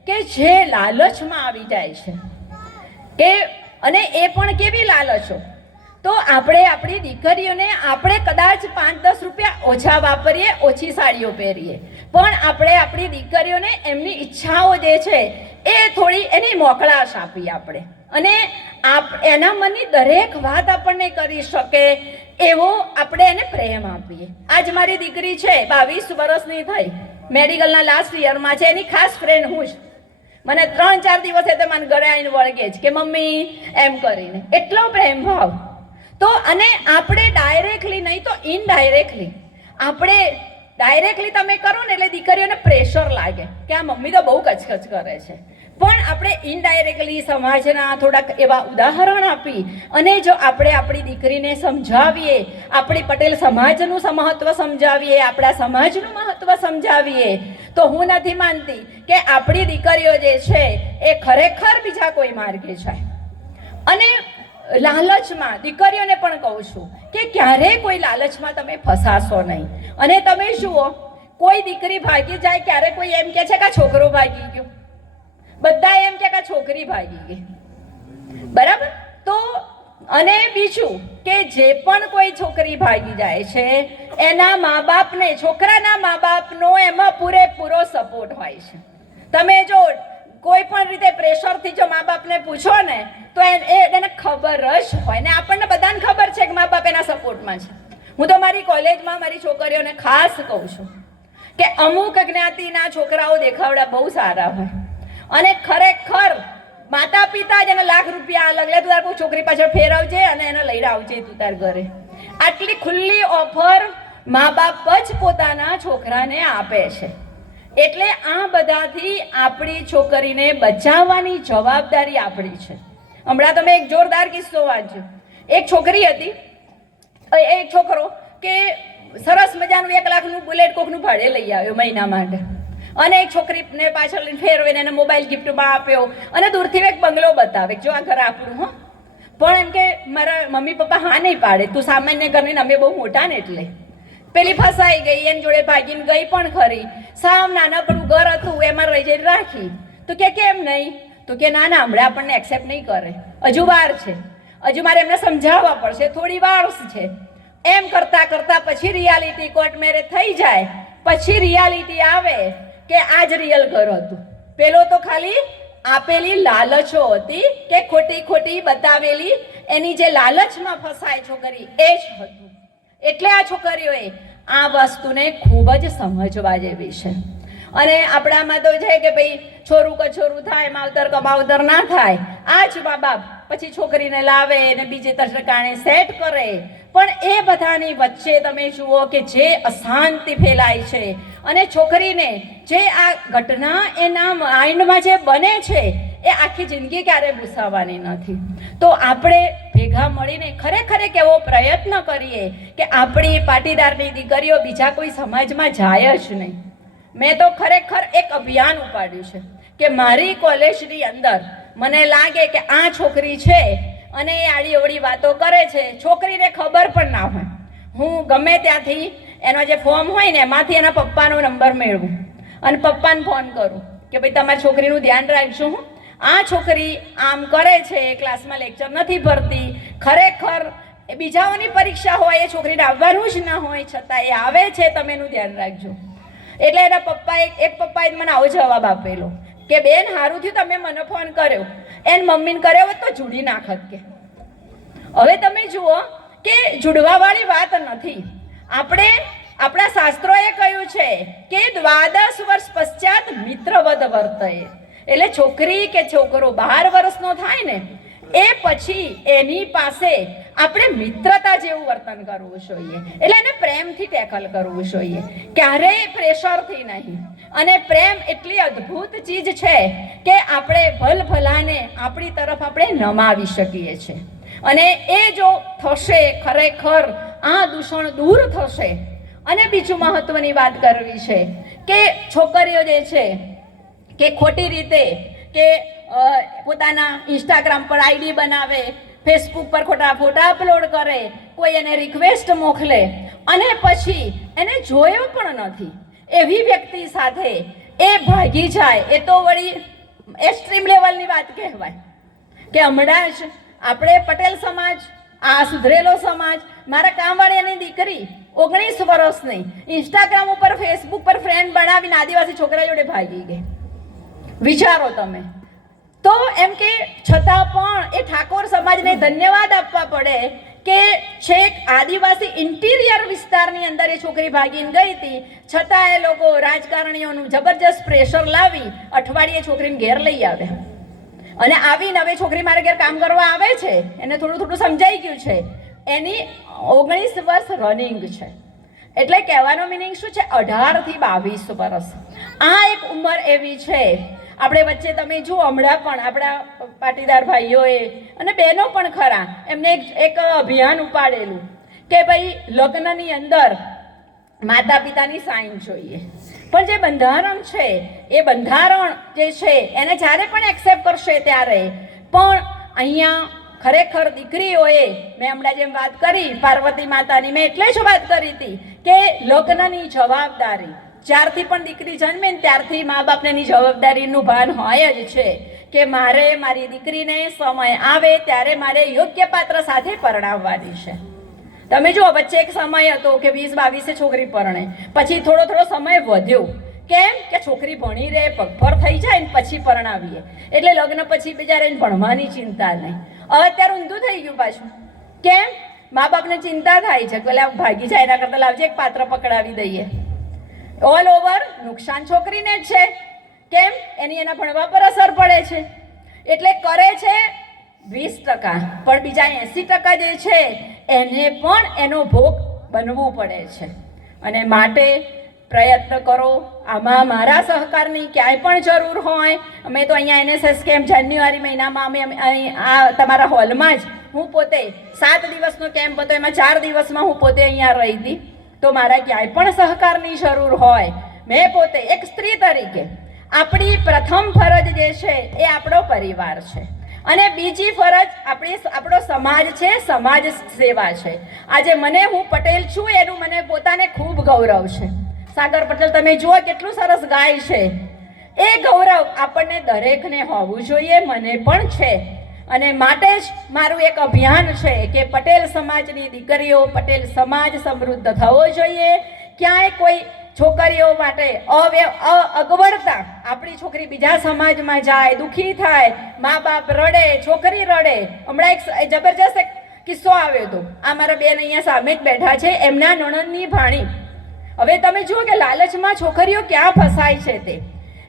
કે જે લાલચમાં આવી જાય છે કે, અને એ પણ કેવી લાલચો, તો આપણે આપણી દીકરીઓને આપણે કદાચ 5-10 રૂપિયા ઓછા વાપરીએ, ઓછી સાડીઓ પહેરીએ, પણ આપણે આપણી દીકરીઓને એમની ઈચ્છાઓ જે છે એ થોડી એની મોકળાશ આપીએ આપણે, અને એના મનની દરેક વાત આપણને કરી શકે એવો આપણે એને પ્રેમ આપીએ. આજ મારી દીકરી છે 22 વર્ષની થઈ, મેડિકલના લાસ્ટ યરમાં છે, એની ખાસ ફ્રેન્ડ હું જ. મને 3-4 દિવસે તો મને ઘરે આવીને વળગે જ કે મમ્મી એમ કરીને, એટલો પ્રેમ ભાવ. તો અને આપણે ડાયરેક્ટલી નહીં તો ઇનડાયરેક્ટલી, આપણે ડાયરેક્ટલી તમે કરો ને એટલે દીકરીઓને પ્રેશર લાગે કે આ મમ્મી તો બહુ કચકચ કરે છે, પણ આપણે ઇનડાયરેક્ટલી સમાજના થોડાક એવા ઉદાહરણ આપી અને જો આપણે આપણી દીકરીને સમજાવીએ, આપણી પટેલ સમાજનું મહત્વ સમજાવીએ, આપણા સમાજનું મહત્વ સમજાવીએ, તો હું નથી માનતી કે આપણી દીકરીઓ જે છે એ ખરેખર બીજા કોઈ માર્ગે જાય. અને લાલચમાં દીકરીઓને પણ કહું છું કે ક્યારેય કોઈ લાલચમાં તમે ફસાશો નહીં. અને તમે જુઓ, કોઈ દીકરી ભાગી જાય, ક્યારે કોઈ એમ કહે છે કે આ છોકરો ભાગી ગયો, બધા એમ કે છોકરી ભાગી ગઈ, બરાબર? તો અને બીજું કે જે પણ કોઈ છોકરી ભાગી જાય છે એના મા બાપને, છોકરાના મા બાપનો એમાં પૂરેપૂરો સપોર્ટ હોય છે. તમે જો કોઈ પણ રીતે પ્રેશરથી જો મા બાપને પૂછો ને તો એને ખબર જ હોય, ને આપણને બધાને ખબર છે કે મા બાપ એના સપોર્ટમાં છે. હું તો મારી કોલેજમાં મારી છોકરીઓને ખાસ કહું છું કે અમુક જ્ઞાતિના છોકરાઓ દેખાવડા બહુ સારા હોય, અને ખરેખર માતા પિતા જ એને લાખ રૂપિયા અલગ લે, તું તાર કોઈ છોકરી પાછળ ફેરવજે અને એને લઈને આવજે તું તાર ઘરે. આટલી ખુલ્લી ઓફર મા બાપ જ પોતાના છોકરાને આપે છે. એટલે આ બધાથી આપણી છોકરીને બચાવવાની જવાબદારી આપણી છે. હમણાં તમે એક જોરદાર કિસ્સો વાંચજો. એક છોકરી હતી, એક છોકરો કે સરસ મજાનું 1 લાખનું બુલેટ કોકનું ભાડે લઈ આવ્યો મહિના માટે, અને એક છોકરીને પાછળ ફેરવીને એને મોબાઈલ ગિફ્ટમાં આપ્યો, અને દૂરથી એક બંગલો બતાવે જો આ ઘર આપણું. હો, પણ એમ કે મારા મમ્મી પપ્પા હા નહીં પાડે, તું સામાન્ય ઘરની, અમે બહુ મોટા ને એટલે. પેલી ફસાઈ ગઈ, એની જોડે ભાગીને ગઈ પણ ખરી. સાવ નાનકડું ઘર હતું, એમાં રહી જઈને રાખી. તો કે કેમ નહીં? તો કે ના ના, હમણાં આપણને એક્સેપ્ટ નહીં કરે, હજુ વાર છે, હજુ મારે એમને સમજાવવા પડશે, થોડી વાર છે. એમ કરતા કરતા પછી રિયાલિટી, કોર્ટ મેરેજ થઈ જાય, પછી રિયાલિટી આવે કે આ જ રિયલ ઘર હતું. પેલો તો ખાલી આપેલી લાલચો હતી કે ખોટી ખોટી બતાવેલી, એની જે લાલચમાં ફસાય છોકરી એ જ હતું. એટલે આ છોકરીઓએ આ વસ્તુને ખૂબ જ સમજવા જેવી છે. અને આપણામાં તો છે કે ભાઈ છોરું કછોરું થાય, માવતર કમાવતર ના થાય. આ જ મા બાપ પછી છોકરીને લાવે ને બીજે તરકાણે સેટ કરે. પણ એ બધાની વચ્ચે તમે જુઓ કે જે અશાંતિ ફેલાય છે, અને છોકરીને જે આ ઘટના એના માઇન્ડમાં જે બને છે એ આખી જિંદગી ક્યારે ભૂસાવાની નથી. તો આપણે ભેગા મળીને ખરેખર એક એવો પ્રયત્ન કરીએ કે આપણી પાટીદારની દીકરીઓ બીજા કોઈ સમાજમાં જાય જ નહીં. મેં તો ખરેખર એક અભિયાન ઉપાડ્યું છે કે મારી કોલેજની અંદર મને લાગે કે આ છોકરી છે અને એ આડી અવળી વાતો કરે છે, છોકરીને ખબર પણ ના હોય, હું ગમે ત્યાંથી એનો જે ફોર્મ હોય ને એમાંથી એના પપ્પાનો નંબર મેળવું અને પપ્પાને ફોન કરું કે ભાઈ તમારી છોકરીનું ધ્યાન રાખજો. આ છોકરી આમ કરે છે, ક્લાસમાં લેક્ચર નથી ભરતી, ખરેખર એ બીજાઓની પરીક્ષા હોય, એ છોકરીને આવવાનું જ ના હોય, છતાં એ આવે છે, તમે એનું ધ્યાન રાખજો. એટલે એના પપ્પાએ, એક પપ્પાએ મને આવો જવાબ આપેલો કે બેન સારું થયું તમે મને ફોન કર્યો, એને મમ્મીને કર્યો હોત તો જુડી નાખત. કે હવે તમે જુઓ કે જુડવાવાળી વાત નથી. આપણે આપણા શાસ્ત્રોએ કહ્યું છે કે 12 વર્ષ પશ્ચાત મિત્રવદ વર્તયે, એટલે છોકરી કે છોકરો 12 વર્ષનો થાય ને એ પછી એની પાસે આપણે મિત્રતા જેવું વર્તન કરવું જોઈએ. એટલે એને પ્રેમથી ટેકલ કરવું જોઈએ, ક્યારેય પ્રેશરથી નહીં. અને પ્રેમ એટલી અદ્ભુત ચીજ છે કે આપણે ભલભલાને આપણી તરફ આપણે નમાવી શકીએ છીએ. અને એ જો થશે, ખરેખર આ દૂષણ દૂર થશે. અને બીજું મહત્વની વાત કરવી છે કે છોકરીઓ જે છે કે ખોટી રીતે કે પોતાના ઇન્સ્ટાગ્રામ પર આઈડી બનાવે, ફેસબુક પર ખોટા ફોટા અપલોડ કરે, કોઈ એને રિક્વેસ્ટ મોકલે અને પછી એને જોયો પણ નથી એવી વ્યક્તિ સાથે એ ભાગી જાય, એ તો વળી એક્સ્ટ્રીમ લેવલની વાત કહેવાય. કે હમણાં જ આપણે પટેલ સમાજ, આ સુધરેલો સમાજ, મારા કામવાળીની દીકરી 19 વર્ષની ઇન્સ્ટાગ્રામ ઉપર ફેસબુક પર ફ્રેન્ડ બનાવીને આદિવાસી છોકરા જોડે ભાગી ગઈ. વિચારો તમે. તો એમ કે છતાં પણ એ ઠાકોર સમાજને ધન્યવાદ આપવા પડે કે છેક આદિવાસી ઇન્ટિરિયર વિસ્તારની અંદર એ છોકરી ભાગીને ગઈ હતી, છતાં એ લોકો રાજકારણીઓનું જબરજસ્ત પ્રેશર લાવી અઠવાડિયે છોકરીને ઘેર લઈ આવે. અને આવીને હવે છોકરી મારા ઘેર કામ કરવા આવે છે, એને થોડું થોડું સમજાઈ ગયું છે, એની 19 વર્ષ રનિંગ છે. એટલે કહેવાનો મિનિંગ શું છે? 18 થી 22 વર્ષ. આ એક ઉંમર એવી છે. આપણે વચ્ચે તમે જુઓ, હમણાં પણ આપણા પાટીદાર ભાઈઓએ અને બહેનો પણ ખરા, એમને એક અભિયાન ઉપાડેલું કે ભાઈ લગ્નની અંદર માતા પિતાની સાઈન જોઈએ. પણ જે બંધારણ છે એ બંધારણ જે છે એને જ્યારે પણ એક્સેપ્ટ કરશે ત્યારે પણ અહીંયા ખરેખર દીકરીઓએ, મેં હમણાં જેમ વાત કરી પાર્વતી માતાની, મેં એટલે જ વાત કરી હતી કે લગ્નની જવાબદારી જ્યારથી પણ દીકરી જન્મે ને ત્યારથી મા બાપની જવાબદારીનું ભાન હોય જ છે કે મારે મારી દીકરીને સમય આવે ત્યારે મારે યોગ્ય પાત્ર સાથે પરણાવવાની છે. તમે જુઓ, વચ્ચે એક સમય હતો કે 20-22 છોકરી પરણે, પછી થોડો થોડો સમય વધ્યો. કેમ કે છોકરી ભણી રહે, પગભર થઈ જાય ને પછી પરણાવીએ, એટલે લગ્ન પછી બિચારા એને ભણવાની ચિંતા નહીં. હવે અત્યારે ઊંધું થઈ ગયું પાછું. કેમ? મા બાપને ચિંતા થાય છે કે ભાગી જાય, એના કરતાં લાવજે એક પાત્ર પકડાવી દઈએ. ઓલ ઓવર નુકસાન છોકરીને જ છે. કેમ? એના ભણવા પર અસર પડે છે. એટલે કરે છે 20%, પણ બીજા 80% જે છે એને પણ એનો ભોગ બનવું પડે છે. અને માટે પ્રયત્ન કરો. આમાં મારા સહકારની ક્યાંય પણ જરૂર હોય, અમે તો અહીંયા NSS કેમ્પ જાન્યુઆરી મહિનામાં અમે આ તમારા હોલમાં જ હું પોતે 7 દિવસનો કેમ્પ હતો, એમાં 4 દિવસમાં હું પોતે અહીંયા રહી હતી. તો મારા ક્યાંય પણ સહકારની જરૂર હોય, મેં પોતે એક સ્ત્રી તરીકે, આપણી પ્રથમ ફરજ જે છે એ આપણો પરિવાર છે અને બીજી ફરજ આપણો સમાજ છે, સમાજ સેવા છે. આજે હું પટેલ છું એનું મને પોતાને ખૂબ ગૌરવ છે. સાગર પટેલ તમે જુઓ કેટલું સરસ ગાય છે. એ ગૌરવ આપણને દરેકને હોવું જોઈએ, મને પણ છે. અને માટે જ મારું એક અભિયાન છે કે પટેલ સમાજની દીકરીઓ, પટેલ સમાજ સમૃદ્ધ થવો જોઈએ. ક્યાંય કોઈ છોકરીઓ માટે અગવડતા, આપણી છોકરી બીજા સમાજમાં જાય, દુઃખી થાય, મા બાપ રડે, છોકરી રડે. હમણાં એક જબરજસ્ત એક કિસ્સો આવ્યો હતો. આ મારા બેન અહીંયા સામે જ બેઠા છે, એમના નણંદની ભાણી. હવે તમે જુઓ કે લાલચમાં છોકરીઓ ક્યાં ફસાય છે. તે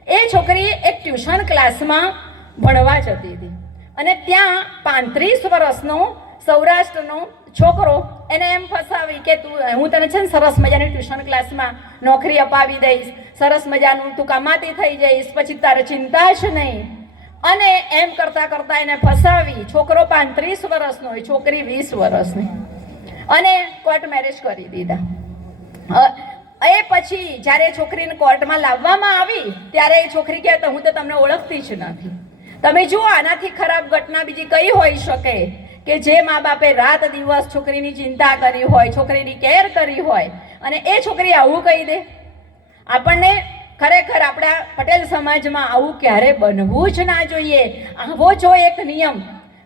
એ છોકરી એક ટ્યુશન ક્લાસમાં ભણવા જતી હતી અને ત્યાં 35 વર્ષનો સૌરાષ્ટ્રનો છોકરો એને એમ ફસાવી કે હું તને છે ને સરસ મજાની ટ્યુશન ક્લાસમાં નોકરી અપાવી દઈશ, સરસ મજાનું તું કમાતી થઈ જઈશ, પછી તારે ચિંતા જ નહીં. અને એમ કરતાં કરતાં એને ફસાવી. છોકરો 35 વર્ષનો હોય, છોકરી 20 વર્ષની, અને કોર્ટ મેરેજ કરી દીધા. એ પછી જ્યારે છોકરીને કોર્ટમાં લાવવામાં આવી ત્યારે એ છોકરી કહે તો હું તો તમને ઓળખતી જ નથી. તમે જુઓ, આનાથી ખરાબ ઘટના બીજી કઈ હોઈ શકે કે જે મા બાપે રાત દિવસ છોકરીની ચિંતા કરી હોય, છોકરીની કેર કરી હોય, અને એ છોકરી આવું કહી દે. આપણને ખરેખર આપણા પટેલ સમાજમાં આવું ક્યારે બનવું જ ના જોઈએ. આવો જો એક નિયમ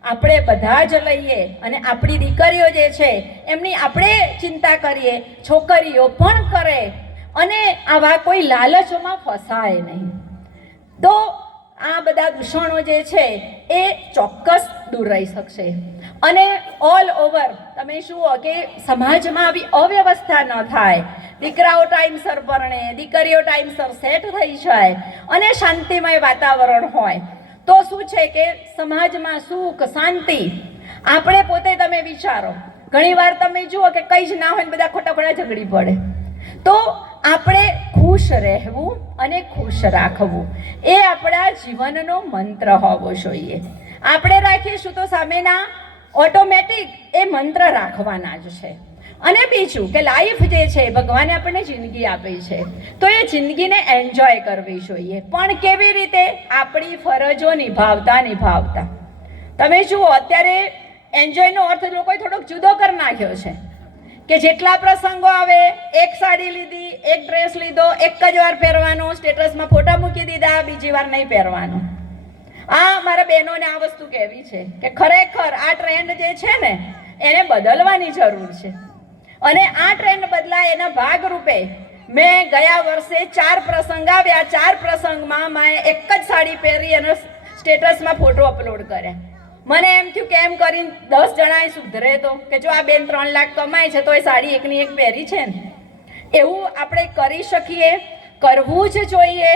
આપણે બધા જ લઈએ અને આપણી દીકરીઓ જે છે એમની આપણે ચિંતા કરીએ, છોકરીઓ પણ કરે અને આવા કોઈ લાલચોમાં ફસાય નહીં, તો આ બધા દૂષણો જે છે એ ચોક્કસ દૂર રહી શકશે. અને ઓલ ઓવર તમે જુઓ કે સમાજમાં આવી અવ્યવસ્થા ન થાય, દીકરાઓ ટાઈમસર પરણે, દીકરીઓ ટાઈમસર સેટ થઈ જાય અને શાંતિમય વાતાવરણ હોય તો શું છે કે સમાજમાં સુખ શાંતિ. આપણે પોતે તમે વિચારો, ઘણીવાર તમે જુઓ કે કંઈ જ ના હોય ને બધા ખોટા ખોટા ઝઘડી પડે. તો આપણે ખુશ રહેવું અને ખુશ રાખવું એ આપણા જીવનનો મંત્ર હોવો જોઈએ. આપણે રાખીશું તો સામેના ઓટોમેટિક એ મંત્ર રાખવાના જ છે. અને બીજું કે લાઈફ જે છે, ભગવાને આપણને જિંદગી આપી છે તો એ જિંદગીને એન્જોય કરવી જોઈએ. પણ કેવી રીતે? આપણી ફરજો નિભાવતા. તમે જુઓ, અત્યારે એન્જોયનો અર્થ લોકોએ થોડોક જુદો કરી નાખ્યો છે કે જેટલા પ્રસંગો આવે એક સાડી લીધી, એક ડ્રેસ લીધો, એક જ વાર પહેરવાનો, સ્ટેટસમાં ફોટા મૂકી દીધા, બીજી વાર નહીં પહેરવાનો. આ મારા બહેનોને આ વસ્તુ કહેવી છે કે ખરેખર આ ટ્રેન્ડ જે છે ને એને બદલવાની જરૂર છે. અને આ ટ્રેન્ડ બદલાય એના ભાગરૂપે મેં ગયા વર્ષે 4 પ્રસંગ આવ્યા, 4 પ્રસંગમાં મેં એક જ સાડી પહેરી અને સ્ટેટસમાં ફોટો અપલોડ કર્યા. મને એમ થયું કે એમ કરીને 10 જણાએ સુધરે તો કે જો આ બેન 3 લાખ કમાય છે તો એ સાડી એકની એક પહેરી છે ને. એવું આપણે કરી શકીએ, કરવું જ જોઈએ.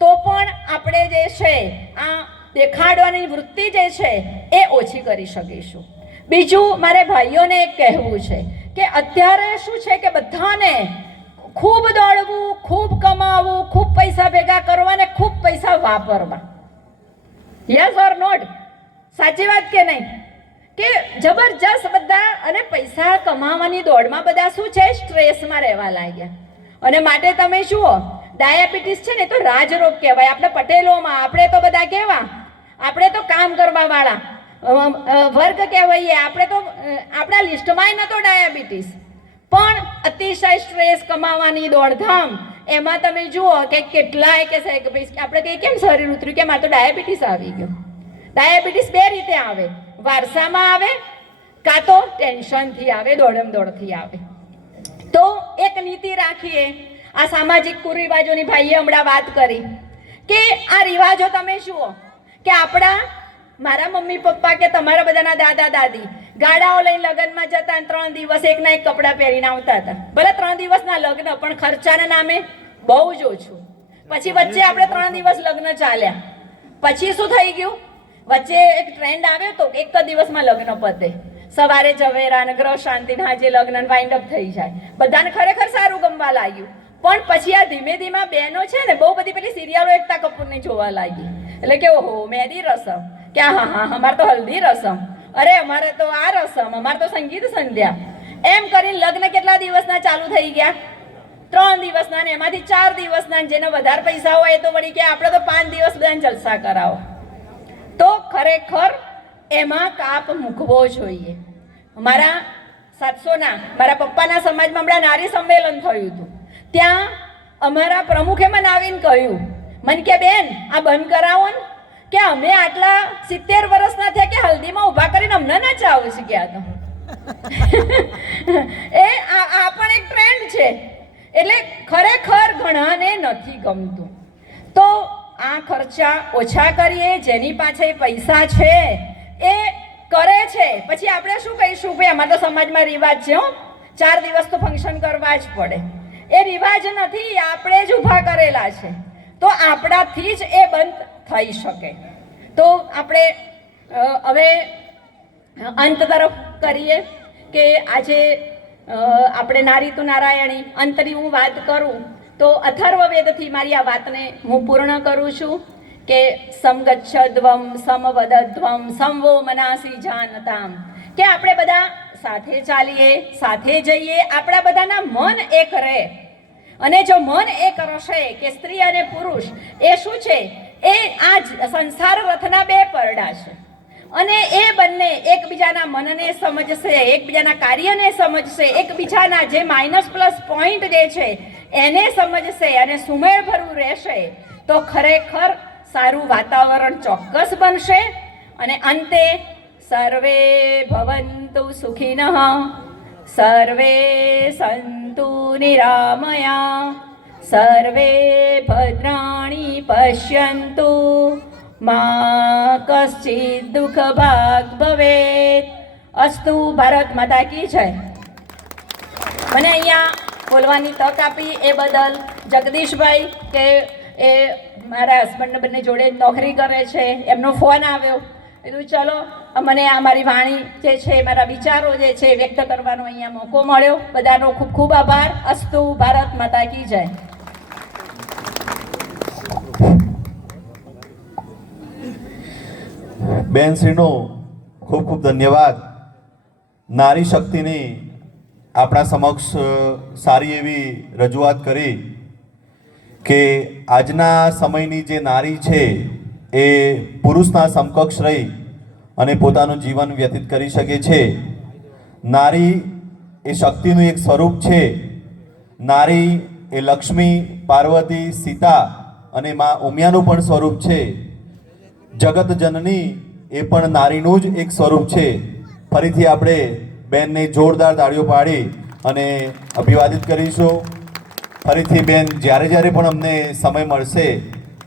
તો પણ આપણે જે છે આ દેખાડવાની વૃત્તિ જે છે એ ઓછી કરી શકીશું. બીજું મારે ભાઈઓને એક કહેવું છે કે અત્યારે શું છે કે બધાને ખૂબ દોડવું, ખૂબ કમાવું, ખૂબ પૈસા ભેગા કરવા ને ખૂબ પૈસા વાપરવા. Yes or not? સાચી વાત કે નહીં? કે જબરજસ્ત બધા અને પૈસા કમાવાની દોડમાં બધા શું છે સ્ટ્રેસમાં રહેવા લાગ્યા. અને માટે તમે જુઓ ડાયાબિટીસ છે ને તો રાજરોગ કહેવાય. આપણે પટેલોમાં આપણે તો બધા કેવા, આપણે તો કામ કરવા વાળા વર્ગ કહેવાઈએ. આપણે તો આપણા લિસ્ટમાંય નતો ડાયાબિટીસ. પણ અતિશય સ્ટ્રેસ, કમાવાની દોડધામ, એમાં તમે જુઓ કે કેટલાય કે આપણે કહીએ કેમ શરીર ઉતર્યું, કે મારે તો ડાયાબિટીસ આવી ગયો. ડાયાબિટીસ 2 રીતે આવે, વારસામાં આવે કાં તો ટેન્શનથી આવે, દોડમદોડથી આવે. તો એક નીતિ રાખીએ. આ સામાજિક કુરિવાજોની ભાઈએ હમણાં વાત કરી કે આ રિવાજો તમે જુઓ કે મારા મમ્મી પપ્પા કે તમારા બધાના દાદા દાદી ગાડાઓ લઈને લગ્નમાં જતા 3 દિવસ એકના એક કપડાં પહેરીને આવતા હતા. ભલે 3 દિવસના લગ્ન, પણ ખર્ચાના નામે બહુ જ ઓછું. પછી વચ્ચે આપણે 3 દિવસ લગ્ન ચાલ્યા, પછી શું થઈ ગયું? વચ્ચે એક ટ્રેન્ડ આવ્યો તો એક જ દિવસમાં લગ્ન પતે. સવારે ઝવેરા અને ગ્રહ શાંતિ હાજે લગ્ન વાઇન્ડ અપ થઈ જાય. બધાને ખરેખર સારું ગમવા લાગ્યું. પણ પછી આ ધીમે ધીમે બહેનો છે ને બહુ બધી પેલી સિરિયલો એકતા કપૂરની જોવા લાગી. એટલે કે ઓહો મહેંદી રસમ, કે હા અમારે તો હલ્દી રસમ, અરે અમારે તો આ રસમ, અમારે તો સંગીત સંધ્યા. એમ કરીને લગ્ન કેટલા દિવસના ચાલુ થઈ ગયા? 3 દિવસના. ને એમાંથી 4 દિવસના. જેને વધારે પૈસા હોય એ તો વળી કે આપણે તો 5 દિવસ બધાને જલસા કરાવો. તો ખરેખર એમાં કાપ મૂકવો જોઈએ. મારા 700ના મારા પપ્પાના સમાજમાં હમણાં નારી સંમેલન થયું હતું. ત્યાં અમારા પ્રમુખે મને આવીને કહ્યું, મને કે બેન આ બંધ કરાવો ને, કે અમે આટલા 70 વર્ષના થયા કે હલ્દીમાં ઊભા કરીને અમને નચાવું છે. ગયા તો આ પણ એક ટ્રેન્ડ છે. એટલે ખરેખર ઘણાને નથી ગમતું. તો આ ખર્ચા ઓછા કરીએ. જેની પાસે પૈસા છે એ કરે છે. પછી આપણે શું કહીશું? ભાઈ અમારા તો સમાજમાં રિવાજ છે, 4 દિવસ તો ફંક્શન કરવા જ પડે. એ રિવાજ નથી, આપણે જ ઊભા કરેલા છે. તો આપણાથી જ એ બંધ થઈ શકે. તો આપણે હવે અંત તરફ કરીએ કે આજે આપણે નારી તું નારાયણી અંતની હું વાત કરું તો અથર્વવેદથી મારી આ વાતને હું પૂર્ણ કરું છું કે સમગચ્છદ્વમ સમવદધ્વમ સમવો મનાસી જાનતામ. કે આપણે બધા સાથે ચાલીએ, સાથે જઈએ, આપણા બધાના મન એક રહે. અને જો મન એક રહેશે કે સ્ત્રી અને પુરુષ એ શું છે, એ આ સંસાર રથના 2 પરડા છે. અને એ બંને એકબીજાના મનને સમજશે, એકબીજાના કાર્યને સમજશે, એકબીજાના જે માઇનસ પ્લસ પોઈન્ટ જે છે એને સમજશે અને સુમેળભર્યું રહેશે તો ખરેખર સારું વાતાવરણ ચોક્કસ બનશે. અને અંતે સર્વે ભવન્તુ સુખિનઃ, સર્વે સંતુ નિરામયા, સર્વે ભદ્રાણી પશ્યન્તુ, મા કશ્ચિત દુઃખ ભાગ ભવેત. અસ્તુ. ભારત માતા કી જય. મને અહીંયા બોલવાની તક આપી એ બદલ જગદીશભાઈ, કે એ મારા હસબન્ડ બંને જોડે નોકરી કરે છે, એમનો ફોન આવ્યો. કીધું ચલો મને આ મારી વાણી જે છે, મારા વિચારો જે છે વ્યક્ત કરવાનો અહીંયા મોકો મળ્યો. બધાનો ખૂબ ખૂબ આભાર. અસ્તુ. ભારત માતા કી જય. બેનશ્રીનો ખૂબ ખૂબ ધન્યવાદ. નારી શક્તિની આપણા સમક્ષ સારી એવી રજૂઆત કરી કે આજના સમયની જે નારી છે એ પુરુષના સમકક્ષ રહી અને પોતાનું જીવન વ્યતીત કરી શકે છે. નારી એ શક્તિનું એક સ્વરૂપ છે. નારી એ લક્ષ્મી, પાર્વતી, સીતા અને મા ઉમિયાનું પણ સ્વરૂપ છે. જગત જનની એ પણ નારીનું જ એક સ્વરૂપ છે. ફરીથી આપણે બેનને જોરદાર તાળીઓ પાડી અને અભિવાદિત કરીશું. ફરીથી બેન જ્યારે જ્યારે પણ અમને સમય મળશે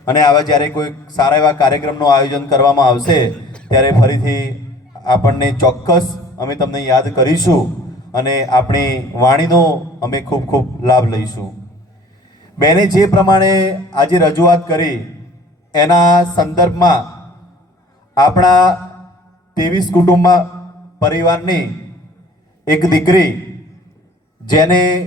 અને આવા જ્યારે કોઈ સારા એવા કાર્યક્રમનું આયોજન કરવામાં આવશે ત્યારે ફરીથી આપણને ચોક્કસ અમે તમને યાદ કરીશું અને આપણી વાણીનો અમે ખૂબ ખૂબ લાભ લઈશું. બેને જે પ્રમાણે આજે રજૂઆત કરી એના સંદર્ભમાં આપણા 23 કુટુંબમાં પરિવારની એક દીકરી જેને